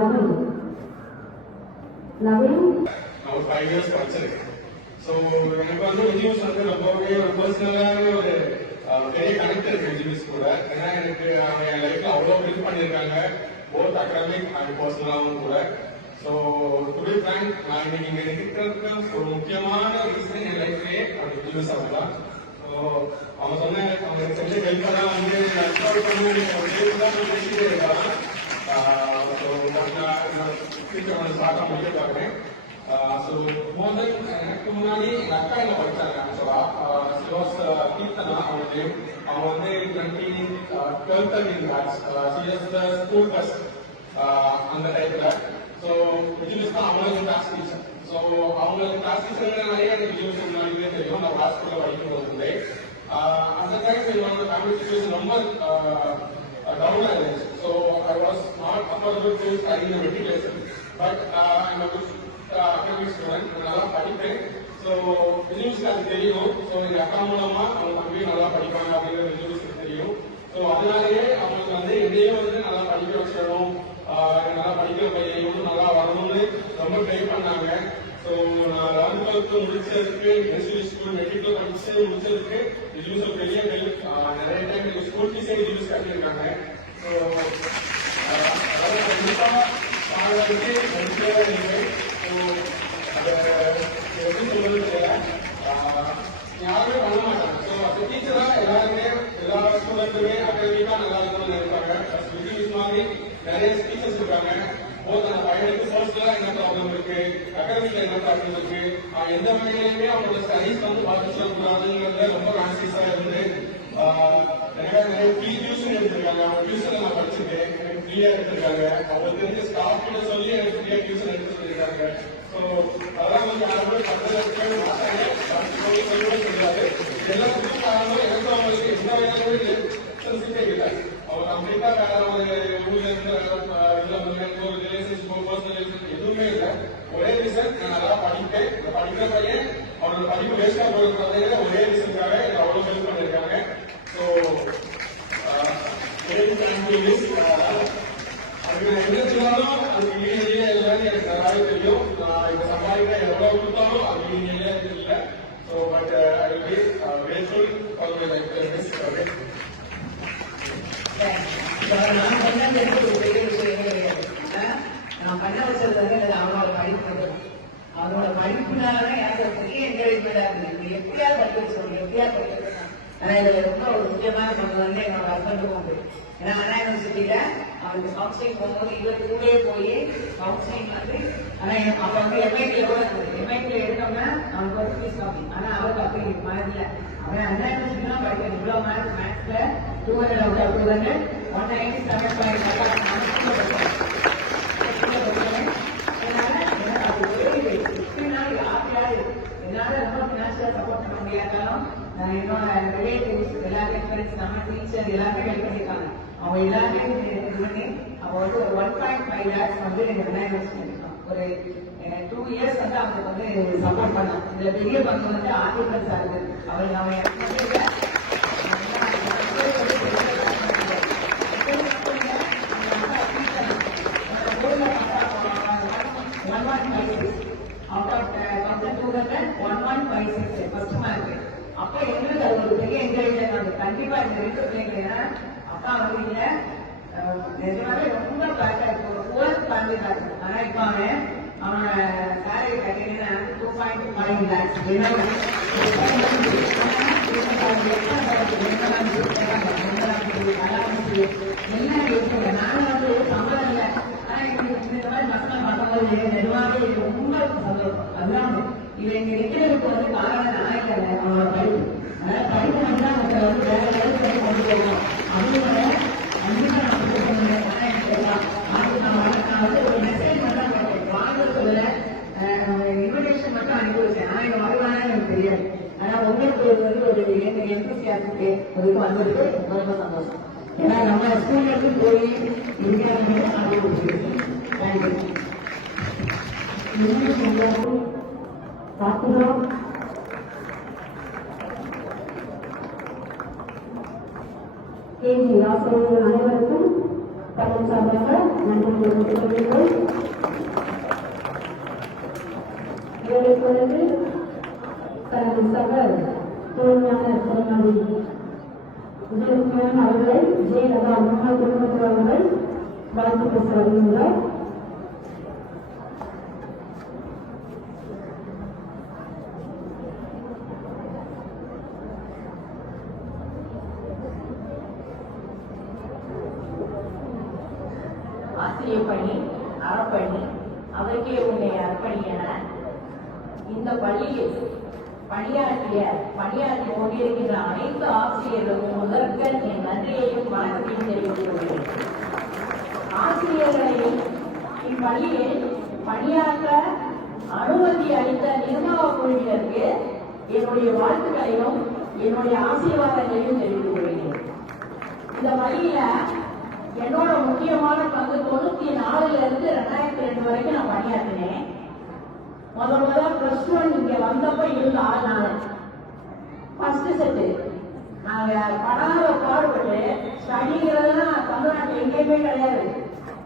நவீன் 5 years படிச்சிருக்கேன். ஸோ எனக்கு வந்து நியூஸ் வந்து ரொம்பவே ஒரு பர்சனலாகவே ஒரு பெரிய கனெக்ட் இருக்கு நியூஸ் கூட. ஏன்னா எனக்கு என் லைஃப்ல அவ்வளோ ஹெல்ப் பண்ணியிருக்காங்க, போத் அகாடமிக் அண்ட் பர்சனலாகவும் கூட. ஸோ டு பி ஃப்ராங்க், நான் இன்னைக்கு இங்க இருக்கிறதுக்கு ஒரு முக்கியமான ரீசன் என் லைஃப்லேயே அது நியூஸ் அவங்க தான். ஸோ அவங்க சொன்ன அவங்க செஞ்ச ஹெல்ப் தான் வந்து பேசிட்டே இருக்காங்க. ஸோ நான் ஸ்டார்ட் முடிக்க பார்க்குறேன். ஸோ எனக்கு முன்னாடி எங்க அக்கா என்ன படிச்சாங்க. ஆக்சுவலா கீர்த்தனா அவங்களுக்கு அவங்க வந்து 12th பேட்ச் ஸ்கூல் ஃபர்ஸ்ட் அந்த டைப்ல. ஸோ விஜுவல்ஸ் தான் அவங்களுக்கு கிளாஸ் டீச்சர். ஸோ அவங்களுக்கு கிளாஸ் டீச்சர்னாலே எனக்கு விஜுவல்ஸ் முன்னாடியே தெரியும். நான் கிளாஸ் ஸ்கூல்ல படிக்கும் போது அந்த டைம் என்னோட ஃபேமிலி சுச்சுவேஷன் ரொம்ப டவுனா இருந்துச்சு. So I was not affordable to study in matriculation. But I'm a good academic student, நல்லா படிப்பேன். ஸோ விஜுவல்ஸ்க்கு அது தெரியும். ஸோ எங்க அக்கா மூலமா அவங்க தம்பியும் நல்லா படிப்பாங்க அப்படிங்கிற விஜுவல்ஸ்க்கு தெரியும். ஸோ அதனாலேயே அவங்களுக்கு வந்து எதையும் வந்து நல்லா படிக்க வச்சிடணும், நல்லா படிக்கிற பையன் நல்லா வரணும்னு ரொம்ப ட்ரை பண்ணாங்க. ஸோ நான் 11th முடிச்சதுக்கு எஸ்யூ ஸ்கூல் மெட்ரிக்ல படிச்சு முடிச்சதுக்கு இது ஒரு பெரிய ஹெல்ப். நிறைய டைம் ஸ்கூல் ஃபீஸே யூஸ் கட்டியிருக்காங்க. ஸோ அதாவது கண்டிப்பாக பாடுறதுக்கு நன்றியாக இல்லை. ஸோ அதை எப்படி சொல்றது தெரியல, யாருமே பண்ண மாட்டாங்க. ஸோ அந்த டீச்சரா எல்லாருமே எல்லா ஸ்டூடெண்ட்டுமே அகாடமிக்கா நல்லா இருக்கணும்னு நினைப்பாங்க. மிஸ் மாதிரி நிறைய டீச்சர்ஸ் இருக்காங்க. போது அந்த பையனுக்கு பர்சனலா என்ன ப்ராப்ளம் இருக்கு, அகாடமிக்ல என்ன ப்ராப்ளம் இருக்கு, எந்த வகையிலுமே அவங்களோட ஸ்டடீஸ் வந்து பாதிச்சிடக் கூடாதுங்கிறத ரொம்ப கான்சியஸா இருந்து நிறைய ஃப்ரீ டியூஷன் எடுத்திருக்காங்க. அவங்க டியூஷன்ல நான் படிச்சிருக்கேன், எனக்கு ஃப்ரீயா எடுத்திருக்காங்க. அவங்களுக்கு தெரிஞ்ச ஸ்டாஃப் கிட்ட சொல்லி எனக்கு ஃப்ரீயா டியூஷன் எடுத்து சொல்லியிருக்காங்க. ஸோ அதெல்லாம் வந்து யாருமே பக்கத்துல மாட்டாங்க, சொல்லவே தெரியாது. எல்லாத்துக்கும் காரணம் எனக்கு அவங்களுக்கு எந்த வகையிலுமே சென்சிட்டே இல்லை. அவர் கம்ப்ளீட்டா வேற ஒரு ஊர்ல இருந்து ஒரு ரிலேஷன்ஷிப்போ பர்சனல் எதுவுமே இல்லை. ஒரே ரீசன், நான் நல்லா படிப்பேன். இந்த படிக்கிற பையன் அவரோட படிப்பு வேஸ்டா போயிருக்கிறதே ஒரே ரீசனுக்காக எனக்கு அவ்வளவு ஹெல்ப் பண்ணிருக்காங்க. ஸோ அதுக்கு நான் என்ன சொன்னாலும் அதுக்கு ஈஸியா இல்லைன்னு எனக்கு நல்லாவே தெரியும். நான் இப்ப சம்பாதிக்க எவ்வளவு கொடுத்தாலும் அது ஈஸியா தெரியல. So but I will be grateful for my life. நான் பண்ணது ஒரு பெரிய விஷயம் கிடையாது. நான் பண்ண வச்சது அவனோட படிப்பு, அவனோட படிப்புனாலதான் எனக்கு பெரிய என்கரேஜ்மெண்டா இருந்தது. எப்படியாவது படிக்க வச்சு எப்படியாவது படிக்க வச்சேன். ஆனா இதுல ரொம்ப ஒரு முக்கியமான பங்கு வந்து என்னோட ஹஸ்பண்டுக்கும் போய், ஏன்னா அண்ணா யூனிவர்சிட்டியில அவருக்கு கவுன்சிலிங் போகும்போது இவர் கூடயே போய் கவுன்சிலிங் வந்து, ஆனா அப்ப வந்து எம்ஐடில கூட இருந்தது. எம்ஐடில எடுத்தோம்னா அவனுக்கு ஒரு ஃபீஸ் கம்மி. ஆனா அவருக்கு அப்படி மாதிரி அவன் அண்ணா யூனிவர்சிட்டி தான் படிக்கிறேன். இவ்வளவு மார்க் மேத்ஸ்ல 200 out of 200 197.5 என்னால ரொம்ப பினான்சியலா சப்போர்ட் பண்ண முடியாதாலும் என்னோட ரிலேட்டிவ்ஸ் எல்லாருமே ஃப்ரெண்ட்ஸ் நம்ம டீச்சர் எல்லாருமே ஹெல்ப் பண்ணிருக்காங்க. அவங்க எல்லாருமே இது பண்ணி அப்போ வந்து ஒரு 1.5 lakhs வந்து எனக்கு இன்வெஸ்ட் பண்ணிருக்காங்க. ஒரு 2 years வந்து அவங்களுக்கு வந்து சப்போர்ட் பண்ணாங்க. இதுல பெரிய பங்கு வந்து ஆர்டிகல்ஸ் ஆகுது. அவருக்கு அவன் அப்ப எங்களுக்கு அது ஒரு பெரிய என்கரேஜ். கண்டிப்பா இந்த 2 பிள்ளைங்க அப்பா வந்து இல்ல நிஜமாவே ரொம்ப பேக்கா இருக்கு, ஒரு புவர் ஃபேமிலி தான் இருக்கு. ஆனா இப்ப அவனோட சேலரி கட்டிங்கன்னா 2.5 lakhs. என்ன இருக்கு, நானும் வந்து சம்பளம் இல்லை. ஆனா இந்த மாதிரி மசனம் பார்க்கும்போது நிஜமாவே ரொம்ப சந்தோஷம். அதுதான் இவன் இங்க இருக்கிறதுக்கு வந்து காரணம் நான் இல்லை, அவனோட படிப்பு. அதனால படிப்பு மட்டும்தான் வந்து வேற லெவலுக்கு கொண்டு போகணும் அப்படிங்கிற கண்டிப்பா நான் கொடுக்கணும். நான் வந்து ஒரு மெசேஜ் மட்டும் வாங்க சொல்ல இன்விடேஷன் மட்டும் அனுப்பி வச்சேன். ஆனா இங்க வருவானு எனக்கு தெரியாது. ஆனா உங்களுக்கு வந்து ஒரு எந்தூசியாஸ்க்கு அதுக்கு வந்ததுக்கு ரொம்ப சந்தோஷம். ஏன்னா நம்ம ஸ்கூல்ல இருந்து போய் இருக்கிறவங்க அனுபவிச்சிருக்கு. தேங்க்யூ. பார்க்கிறோம். கேஜி ஆசிரியர்கள் அனைவருக்கும் பள்ளம் சார்பாக நன்றி தெரிவித்துக் கொள்கிறேன். இதனைத் தொடர்ந்து தனது சக தோல்வியான திருமதி விஜயகுமாரன் அவர்களை ஜெயலலிதா முன்னாள் குடும்பத்தில் அவர்கள் வாழ்த்து பேச வருகின்றார். ஆசிரியர் பணி, அறப்பணி, அவருக்கே உன்னை அர்ப்பணி என இந்த பள்ளியில் பணியாற்றி கொண்டிருக்கின்ற அனைத்து ஆசிரியர்களுக்கும் முதற்கண் என் நன்றியையும் வணக்கத்தையும் தெரிவித்துக் கொள்கிறேன். ஆசிரியர்களை இப்பள்ளியில் பணியாற்ற அனுமதி அளித்த நிர்வாக குழுவினருக்கு என்னுடைய வாழ்த்துக்களையும் என்னுடைய ஆசீர்வாதங்களையும் தெரிவித்துக் கொள்கிறேன். இந்த பள்ளியில என்னோட முக்கியமான பங்கு 94 இருந்து 2002 வரைக்கும் நான் பணியாற்றினேன். முதல்ல +1 இங்க வந்தப்ப இருந்த ஆள் நான் ஃபர்ஸ்ட் செட்டு. நாங்க படாத பாடுபட்டு ஸ்டடிங்கிறதுலாம் தமிழ்நாட்டில் எங்கேயுமே கிடையாது.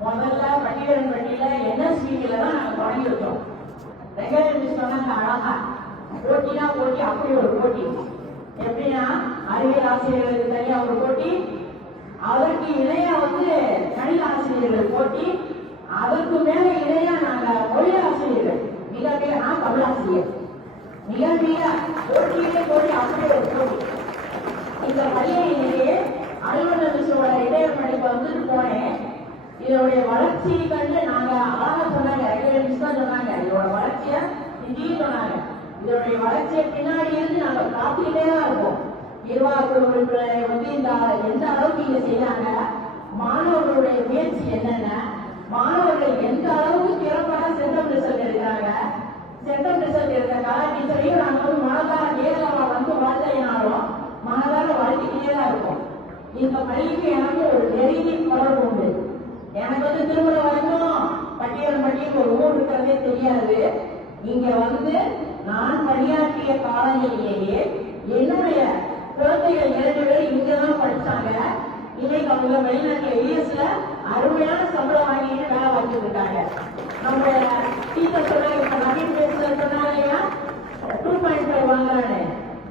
முதல்ல பட்டியலில் NSVல தான் நாங்க தொடங்கி வச்சோம். ரெங்காயம் சொன்னாங்க அழகா, போட்டினா போட்டி, அப்படி ஒரு போட்டி. எப்படின்னா அறிவியல் ஆசிரியர்களுக்கு தனியா ஒரு போட்டி, அதற்கு இணையா கணித ஆசிரியர்கள் போட்டி, அதற்கு மேல இணையா நாங்க மொழி ஆசிரியர்கள், மிக மிக நான் தமிழ் ஆசிரியர், மிக மிக போட்டியிலே போட்டி, அப்படி ஒரு போட்டி. இந்த பள்ளியிலேயே அலுவலர் மிஸ்ஸோட இடையர் படிப்பை வந்துட்டு போனேன். இதோடைய வளர்ச்சியை கண்டு நாங்க அழகா சொன்னாங்க, இடையர் மிஸ் தான் சொன்னாங்க, இதோட வளர்ச்சியை நிச்சயம் சொன்னாங்க. இதோடைய வளர்ச்சியை பின்னாடி இருந்து நாங்க பார்த்துக்கிட்டே தான் இருக்கோம். நிர்வாக குழு உறுப்பினரை இந்த எந்த அளவுக்கு இங்க செய்யறாங்க, மாணவர்களுடைய முயற்சி என்னென்ன, மாணவர்கள் எந்த அளவுக்கு திறம்பட சென்டம் ரிசல்ட் எடுக்கிறாங்க, சென்டம் ரிசல்ட் எடுக்கிற கலா டீச்சரையும் நாங்க மனதார நேரில் வாழ்த்தையினாலும் மனதார வாழ்த்திக்கிட்டே தான் இருக்கோம். இந்த பள்ளிக்கு எனக்கு ஒரு நெருங்கி தொடர்பு உண்டு. எனக்கு திருமணம் வரைக்கும் பட்டியல் ஒரு ஊர் இருக்கிறதே தெரியாது. இங்க நான் பணியாற்றிய காலங்களிலேயே என்னுடைய குழந்தைகள் 2 பேர் இங்கதான் படிச்சாங்க. இன்னைக்கு அவங்க வெளிநாட்டுல யூஎஸ்ல அருமையான சம்பளம் வாங்கிட்டு வேலை வாங்கிட்டு இருக்காங்க. நம்ம டீச்சர் சொன்னாங்க, நவீன் பேசுறது சொன்னாங்க 2.5 வாங்குறானு.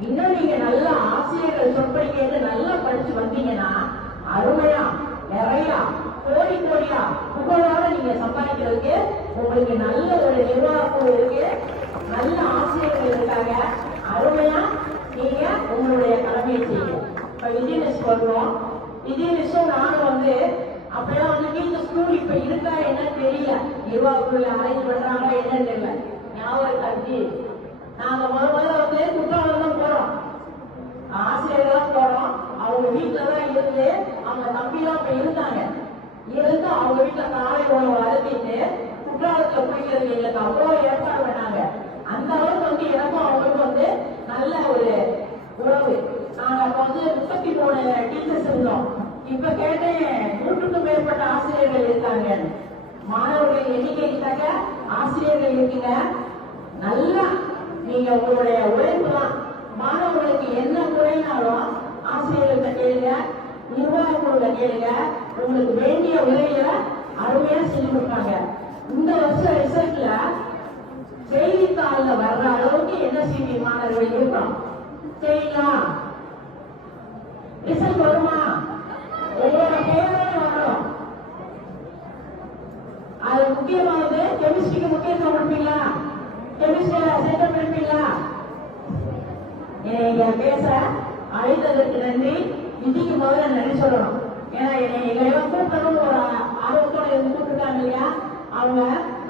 இன்னும் நீங்க நல்ல ஆசிரியர்கள் சொற்படி கேட்டு நல்லா படிச்சு வந்தீங்கன்னா அருமையா நிறைய கோடி கோடியா புகழோட நீங்க சம்பாதிக்கிறதுக்கு உங்களுக்கு நல்ல ஒரு நிர்வாகம் இருக்கு, நல்ல ஆசிரியர்கள் இருக்காங்க. அருமையா நீங்க உங்களுடைய கடமையை செய்யணும். இப்ப விஜயனிஷ் வருவோம். விஜயனிஷும் நானும் அப்பெல்லாம் இந்த ஸ்கூல் இப்ப இருக்கா என்னன்னு தெரியல, நிர்வாகக்குள்ள அரேஞ்ச் பண்றாங்க என்னன்னு தெரியல. ஞாபகம் கட்சி நாங்க முதல்ல குற்றாலம் தான் போறோம், ஆசிரியர்களா போறோம். அவங்க வீட்டுலதான் இருந்து அவங்க தம்பிலாம் இப்ப இருந்தாங்க. இருந்து அவங்க வீட்டுல காலை உணவு அழுத்திட்டு குற்றாலத்துல குடிக்கிறது எங்களுக்கு அவ்வளவு ஏற்பாடு பண்ணாங்க. அந்த அளவுக்கு எனக்கும் அவங்களுக்கும் நல்ல ஒரு உறவு. நாங்க அப்ப 33 டீச்சர்ஸ் இருந்தோம். இப்ப கேட்டேன் 100க்கும் மேற்பட்ட ஆசிரியர்கள் இருக்காங்க. மாணவர்கள் எண்ணிக்கை தக்க ஆசிரியர்கள் இருக்கீங்க. நல்லா நீங்க உங்களுடைய உழைப்பு தான். மாணவர்களுக்கு என்ன குறைனாலும் ஆசிரியர்கள்ட்ட கேளுங்க, நிர்வாகங்கள கேளுங்க, உங்களுக்கு வேண்டிய உதவிகளை அருமையா செஞ்சு கொடுப்பாங்க. இந்த வருஷம் ரிசல்ட்ல செய்தித்தாள்ல வர்ற அளவுக்கு NSCB மாணவர்கள் இருக்கோம். சரிங்களா? ரிசல்ட் வருமா? உங்களோட பேரோட வரும். அது முக்கியமானது. கெமிஸ்ட்ரிக்கு முக்கியத்துவம் கொடுப்பீங்களா? கெமிஸ்ட்ரியில சென்டம் எடுப்பீங்களா? நீங்க பேச அழைத்ததற்கு நன்றி. விதிக்கு முதல்ல நன்றி சொல்லணும். ஏன்னா எங்களை கூப்பிடணும் ஒரு ஆர்வத்தோட கூப்பிட்டுருக்காங்க இல்லையா, அவங்க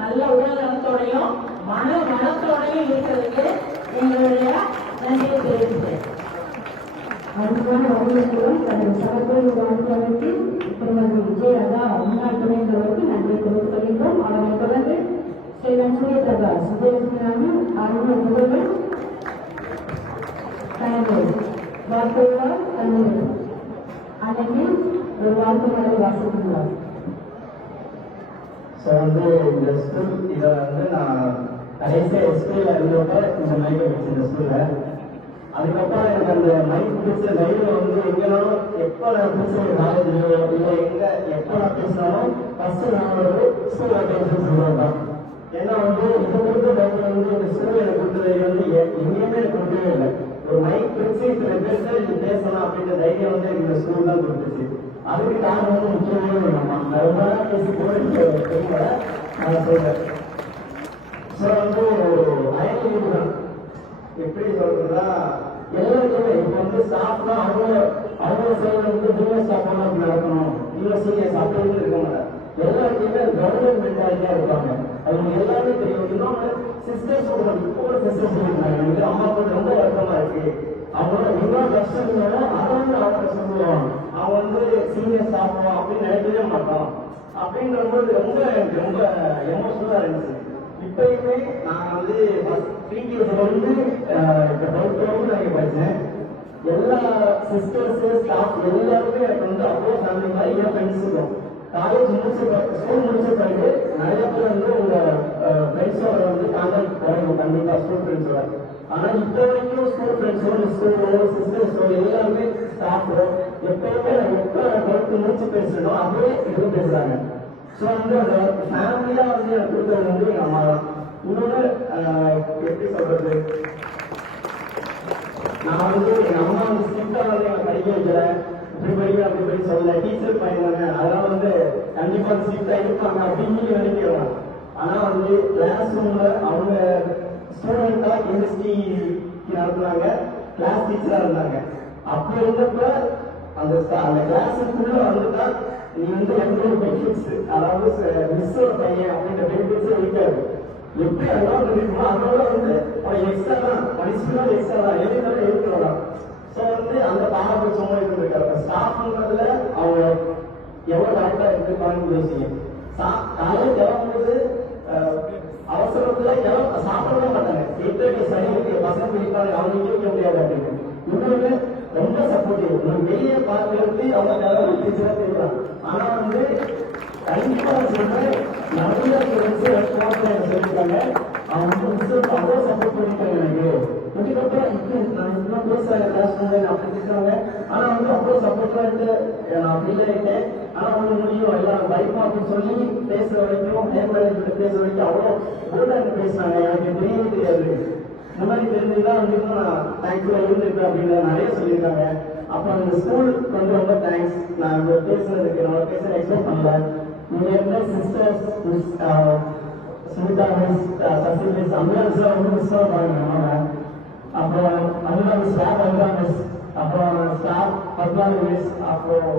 நல்ல உடல் நலத்தோடையும் மன நலத்தோடையும் இருக்கிறதுக்கு எங்களுடைய நன்றியை தெரிவிக்கிறேன். அதுக்கான வகைகளும் தனது சகோதரி வாழ்ந்தவருக்கு திருமதி விஜயராதா முன்னாள் துணைந்தவருக்கு நன்றி தெரிவித்துக் கொள்கின்றோம். அவரை தொடர்ந்து ஸ்ரீமன் சூரியபிரகாஷ் விஜயலட்சுமி அலுவலர் முதல்வர் தனது வார்த்தையால் அல்லது அன்னைக்கு ஒரு வாழ்த்துக்களை வாசித்துள்ளார். இந்த ஸ்கூல் இதை நான் கடைசியாக எஸ்பியில் இருந்தப்ப இந்த மைக்கை வச்சு இந்த ஸ்கூலில், அதுக்கப்புறம் எனக்கு அந்த மைக் பிடிச்ச தைரியம் எங்கேனாலும் எப்போ நான் பேசுகிற காலேஜ்லையோ இல்லை எப்போ நான் பேசினாலும் ஃபர்ஸ்ட் நான் ஒரு ஸ்கூல் அட்டென்ஷன் சொல்லுவேன். ஏன்னா இது கொடுத்த தைரியம் இந்த ஸ்கூல் எனக்கு கொடுத்த தைரியம் எங்கேயுமே எனக்கு கொடுக்கவே இல்லை. ஒரு மைக் பிடிச்சி சில பேர்கிட்ட இது பேசலாம் அப்படின்ற தைரியம் எனக்கு இந்த ஸ்கூல் தான் கொடுத்துச்சு. அதுக்கு காரணம் முக்கியமான நம்ம நான் ரொம்ப நாள் பேசி தெரியல நான் சொல்றேன். அயல் தான் எப்படி சொல்றதுன்னா எல்லாருக்குமே இப்ப ஸ்டாஃப்னா அவங்க சைடுல ஜூனியர் ஸ்டாஃப் அப்படி நடக்கணும், இல்ல சீனியர்ஸ் அப்படின்னு இருக்க மாட்டாங்க. எல்லாருக்குமே கவர்மெண்ட் மென்டாலிட்டியா இருப்பாங்க. அவங்க எல்லாமே தெரியும். இன்னொன்னு சிஸ்டர்ஸ் இப்போ கூட சிஸ்டர்ஸ் இருக்காங்க. எனக்கு அம்மாவுக்கு ரொம்ப வருத்தமா இருக்கு. அவங்களோட எவ்வளவு கஷ்டம் இருந்தாலும் அதை அவங்க சொல்லுவாங்க. அவன் சீனியர் ஸ்டாஃப் அப்படின்னு நினைக்கவே மாட்டான். அப்படின்றபோது ரொம்ப எமோஷனலா இருந்துச்சு. இப்பயுமே நான் ப்ரீவியஸ்ல நான் படிச்சேன். எல்லா சிஸ்டர்ஸ் ஸ்டாஃப் எல்லாருமே எனக்கு அவ்வளோ ஃபேமிலி நிறைய ஃப்ரெண்ட்ஸ் இருக்கும். காலேஜ் ஸ்கூல் முடிச்ச பிறகு நிறைய பேர் உங்க ஃப்ரெண்ட்ஸோட கான்டாக்ட் போறீங்க கண்டிப்பா ஸ்கூல் ஃப்ரெண்ட்ஸோட. ஆனா இப்ப வரைக்கும் ஸ்கூல் ஃப்ரெண்ட்ஸோட ஸ்கூலோ சிஸ்டர்ஸோ எல்லாருமே ஸ்டாஃபோ எப்பயுமே நான் எப்போ 12th முடிச்சு பேசுறோம் அதே இது பேசுறாங்க. ஸோ அந்த ஃபேமிலியா எனக்கு கொடுத்தது எங்க அம்மா தான். இன்னொன்று எப்படி சொல்றது, நான் வந்து எங்க அம்மா வந்து ஸ்ட்ரிக்டா வந்து எங்களை படிக்க வைக்கல, இப்படி படிக்க அப்படி படி சொல்லல, டீச்சர் பையன் அதெல்லாம் வந்து கண்டிப்பா ஸ்ட்ரிக்டா இருப்பாங்க அப்படின்னு நினைக்கிறோம். ஆனா வந்து கிளாஸ் ரூம்ல அவங்க ஸ்டூடெண்டா கெமிஸ்ட்ரி நடத்துனாங்க, கிளாஸ் டீச்சரா இருந்தாங்க. அப்ப இருந்தப்ப அந்த கிளாஸுக்குள்ள வந்துட்டா நீ வந்து எந்த ஒரு பெனிஃபிட்ஸ், அதாவது மிஸ்ஸோட பையன் அப்படின்ற பெனிஃபிட்ஸே இருக்காது. எப்படி அதெல்லாம் இருக்குமோ அதோட வந்து எக்ஸ்ட்ரா தான் பனிஷ்மெண்ட், எக்ஸ்ட்ரா தான் எழுதினாலும் எழுதுறோம். ஸோ வந்து அந்த பாரபட்சமா இருந்திருக்காரு. ஸ்டாஃப்ன்றதுல அவங்க எவ்வளவு கரெக்டா இருந்திருக்காங்கன்னு யோசிங்க. காலையில் கிளம்பும்போது அவசரத்துல சாப்பிடவே மாட்டாங்க. 8:30 சரி பசங்க பிடிப்பாங்க, அவங்க கேட்க முடியாது அப்படின்னு. இன்னொன்று ரொம்ப சப்போர்ட்டிவ், வெளியே பார்க்கறது அவங்க நிறைய டீச்சரா தெரியலாம். ஆனா வந்து கண்டிப்பா சொல்றேன், நிறைய சொல்லியிருக்காங்க அவங்க அவ்வளோ சப்போர்ட் பண்ணிருக்காங்க எனக்கு. இதுக்கப்புறம் நான் இன்னும் பேசுறேன் கிளாஸ் அப்படி இருக்காங்க. ஆனா வந்து அவ்வளோ சப்போர்ட்டா இருக்கு, நான் அப்படியே இருக்கேன். ஆனா வந்து முடியும் எல்லாம் பைக் அப்படின்னு சொல்லி பேசுற வரைக்கும், ஹேர் மேனேஜ்மெண்ட் பேசுற வரைக்கும் அவ்வளோ போல்டா பேசினாங்க. எனக்கு தெரியவே தெரியாது. இந்த மாதிரி தெரிஞ்சுதான் வந்து நான் தேங்க்ஃபுல்லா இருந்திருக்கேன் அப்படின்னு நிறைய சொல்லியிருக்காங்க. அப்புறம் அந்த ஸ்கூல் வந்து ரொம்ப தேங்க்ஸ். நான் பேசுறதுக்கு என்னோட பேச எக்ஸ்பெக்ட் பண்ணல. இங்க இருந்த sisters Sumitha miss, Sasi miss, Amila miss ரொம்ப மிஸ் பண்ணுவாங்க. அப்புறம் Amila miss, staff Amila miss, அப்புறம் ஸ்டாஃப் பத்மாவதி மிஸ், அப்புறம்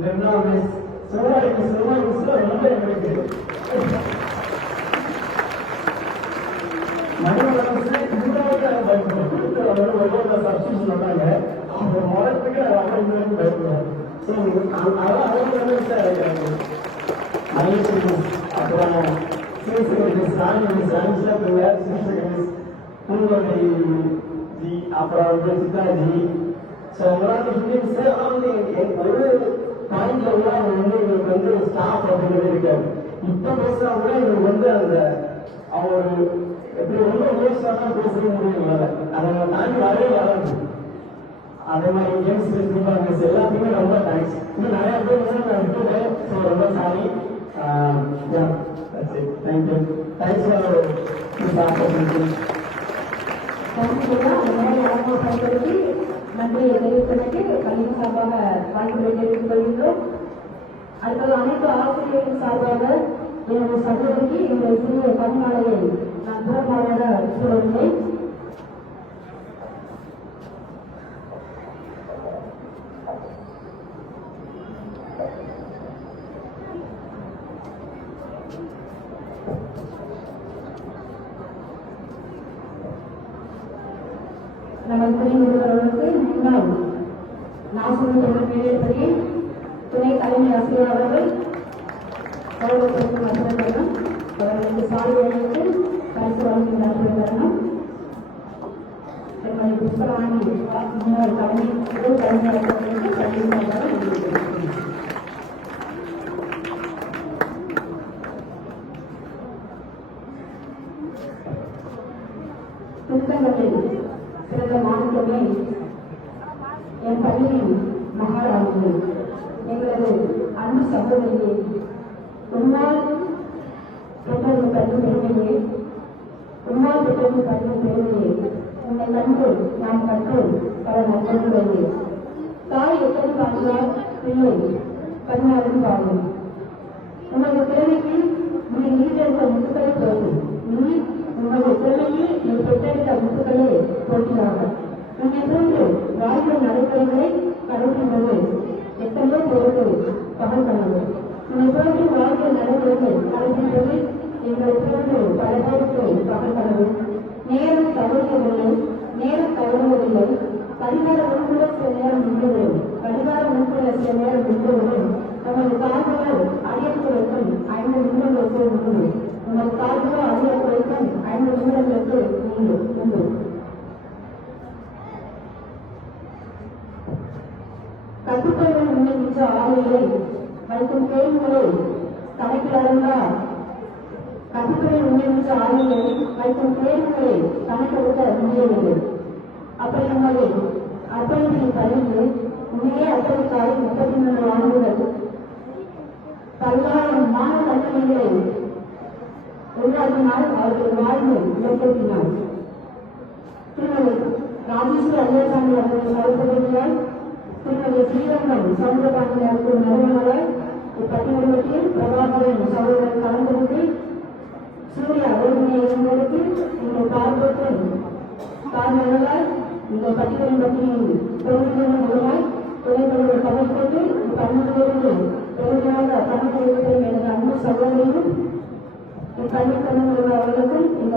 நிர்மலா மிஸ், சுமாரி மிஸ் ரொம்ப எங்களுக்கு சப்ஸ்டியூஷன் பண்ணாங்க. அவங்க முறைக்கு பயப்படுவாங்க. அப்புறம் அப்புறம் சித்தாஜி ஒரு பாயிண்ட்ல கூட அவங்க வந்து எங்களுக்கு வந்து ஸ்டாஃப் அப்படிங்கிறது இருக்காது. இப்ப பேசுறவங்க எங்களுக்கு வந்து அந்த அவங்க எப்படி ரொம்ப முயற்சியாக பேசவே முடியும், அதை தாண்டி வரவே வராது. அதே மாதிரி கேம்ஸ் மிஸ் எல்லாத்துக்குமே ரொம்ப தேங்க்ஸ். இன்னும் நிறைய பேர் நான் விட்டுட்டேன். ஸோ ரொம்ப sorry. Thank you. Thanks for this opportunity. நன்றியை தெரிவிப்பதற்கு பள்ளியின் சார்பாக வாழ்த்துக்களை தெரிவித்துக் கொள்கின்றோம். அடுத்தது அனைத்து ஆசிரியர்களின் சார்பாக எனது சகோதரிக்கு எங்களுடைய சிறிய பணியாளரை நான் சிறப்பாக சொல்லுவேன். நமது துணை நிறுவனர்களுக்கு முன்னாள் நாசூர் தொழில்நுட்ப துணை தலைமை ஆசிரியர் அவர்கள் கௌரவத்திற்கு மற்றவர்களும் அவர்களுக்கு சாலைகளுக்கு பரிசு வழங்குகின்ற தருணம். திருமதி புஷ்பராணி முன்னாள் தலைமையாளர்களுக்கு பரிசு திருத்தங்களில் சிறந்த மாணவர்களே, என் பள்ளியின் மகாராணி, எங்களது அன்பு சகோதரியே, உன்னால் பெற்றோர்கள் கல்வி பெருமையே, உன்னால் பெற்றோர்கள் கல்வி பெருமையே, உன்னை கண்டு நாம் கற்று பல நண்பர்களே. தாய் எப்படி பார்த்தால் பிள்ளை 16 ஆகும். உனது திறமைக்கு நீ நீட்டெடுத்த முத்துக்களை போதும். நீ உனது திறமைக்கு நீ பெற்றெடுத்த முத்துக்களே போட்டியாக. உன்னை போன்று வாழ்க்கை நடைமுறைகளை கடைபிடிப்பது எத்தனையோ பேருக்கு பகல் கனவு. உன்னை போன்று வாழ்க்கை நடைமுறைகள் கடைபிடிப்பது எங்களை போன்று பல பேருக்கு பகல் கனவு. நேரம் தவறுவதில்லை, நேரம் தவறுவதில்லை. கடிகார உட்புற சில நேரம் நின்றுவிடும், கடிகார உட்புற சில நேரம் நின்றுவிடும். நமது கால்கள் அடியக்குறைக்கும் 5 நிமிடங்களுக்கு உண்டு. நமது கால்களோ அடியக்குறைக்கும் 5 நிமிடங்களுக்கு உண்டு. கட்டுப்பாடுகள் உண்மைமிக்க ஆளுகளை வைக்கும் கேள்விகளை கணக்கிலடங்கால் கட்டுப்பாடு உண்மைமிக்க ஆளுகளை வைக்கும் கேள்விகளை கணக்கெடுக்க முடியவில்லை. அப்படி நம்மளை அர்ப்பணிப்பின் பள்ளியில் உண்மையே அர்ப்பணித்தால் 33 ஆண்டுகள் 10,000 மாணவ கல்விகளை உருவாக்கினார். அவர்கள் வாழ்வு இயக்கத்தினார். திருமதி ராஜேஸ்வரி அல்லசாமி அவர்கள் கலந்துரையால் திருமதி ஸ்ரீரங்கம் சவுந்தரபாண்டி அவர்கள் நிறுவனர் இப்பட்டியலில் பிரபாகரன் சகோதரர் கலந்துரைக்கு சூர்யா ஒருங்கிணைய இவங்களுக்கு இந்த காரணங்களால் இந்த பட்டியலின் பற்றியின் பெருமையான மூலமாய் துணைத்தலைவர் தமிழ்கொண்டு இப்பண்ணிலிருந்து பெருமையாக தமிழ்கொள்வதில் எனது அன்பு சகோதரியும் இப்பள்ளி தமிழ் அவர்களுக்கும் இந்த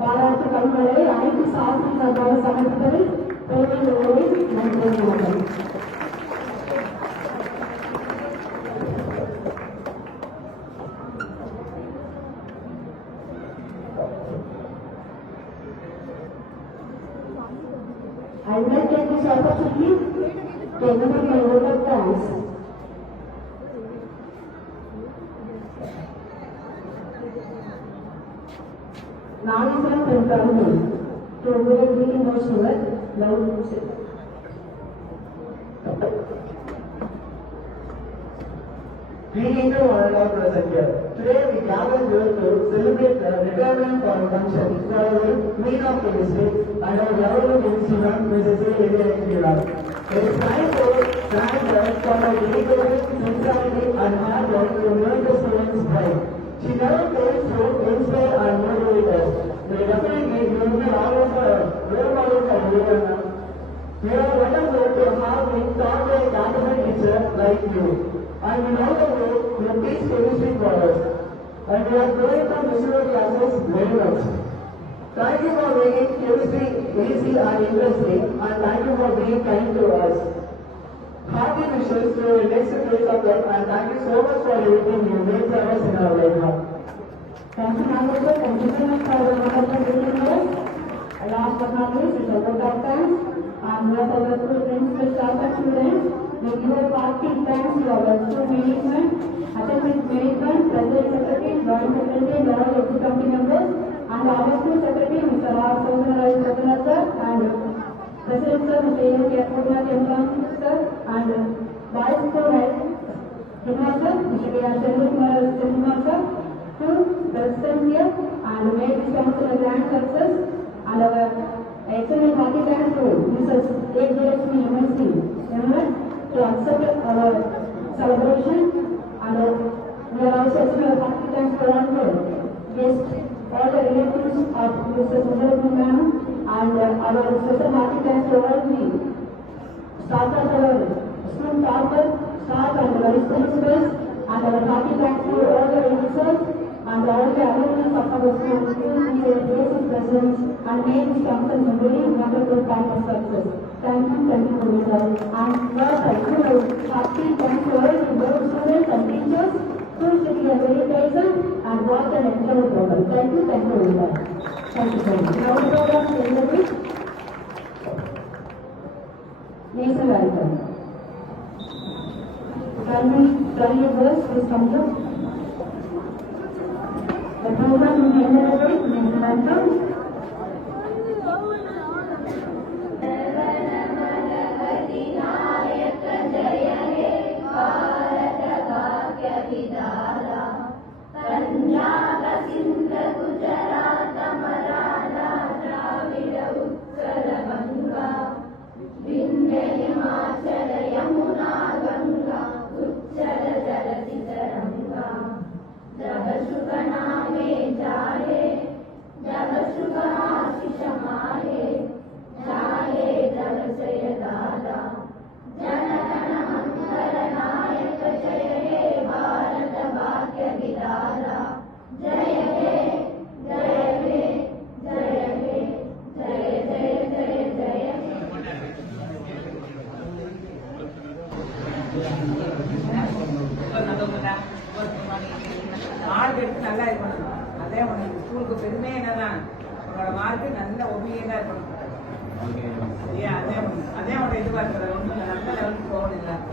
பாராட்டு கண்களை அனைத்து சாசன சார்பாக சமர்ப்பிப்பதில் பெருமை கொள்வதை நான் தெரிவிக்கிறேன். I would like to take this opportunity to extend my vote of thanks Nageshwaran and Karuni to avoid being most loud. Greetings to all our present here. Today we gather here to celebrate the retirement for our function for our Queen of Chemistry and our lovely chemistry ma'am, Mrs. A. It is nice to thank her for her dedication, sincerity and hard work to make the students bright. She never fails to inspire and motivate us. We definitely will be always a role model for everyone. We are wonderful to have been taught by a talented teacher like you. And we know the way you teach chemistry for us. And we are growing from visual classes very much. Thank you for making chemistry easy and interesting, and thank you for being kind to us. Happy wishes to your next phase of life, and thank you so much for everything you made for us in our life now. Thank you, Nageshwar. Thank you so much for the wonderful videos. Last but not least, it's a vote of thanks. And we have our school principal staff and students. We give a party thanks to our school management, attendance management, president secretary, joint secretary, and all executive committee members, and our school secretary, Mr. R. Soundararajan Prasanna sir, and president sir, Mr. A. K. Apurna sir, and vice school headmaster, Mr. K. R. Senthilkumar sir, to president here, and made this council a grand success, and our excellent party thanks to Mrs. A. Jayalakshmi MSc, to accept our celebration, and we are also extending our party thanks to all the guests, all the relatives of Mr. Sundarabhi ma'am, and our special party thanks to all the staff of our school topper, staff and vice principals, and our party thanks to all the officers and all the alumni of our school, and their basic presence, and made this conference a very wonderful time of success. Thank you, Mr. And first, I give a hearty thanks to all the board students and teachers who should be very pleasant and watch and enjoy the program. Thank you, very much. Thank you so much. Now, the program is in the week. Nation Icon. Can you verse, please come to? The program will be ended with Nation Icon. Punjab Sindh Gujarat Maratha Dravid Utkal बंगा विंध्य हिमाचल यमुना गंगा उच्चल जलधि तरंगा जब शुभ नामे जाहे जब शुभ आशीष माहे जाहे जब जय दादा जन गण मंगल नायक जय हे भारत भाग्य विधाता जय हे जय हे जय हे जय जय जय जय மார்க் எடுத்து நல்லா இருக்கணும். அதே உனக்கு ஸ்கூலுக்கு பெருமை என்னதான் உங்களோட மார்க்கு நல்ல ஒபியதா இருக்கணும். சரியா? அதே உனக்கு எதிர்பார்க்கிற ஒன்று நல்ல லெவலுக்கு போகணும்.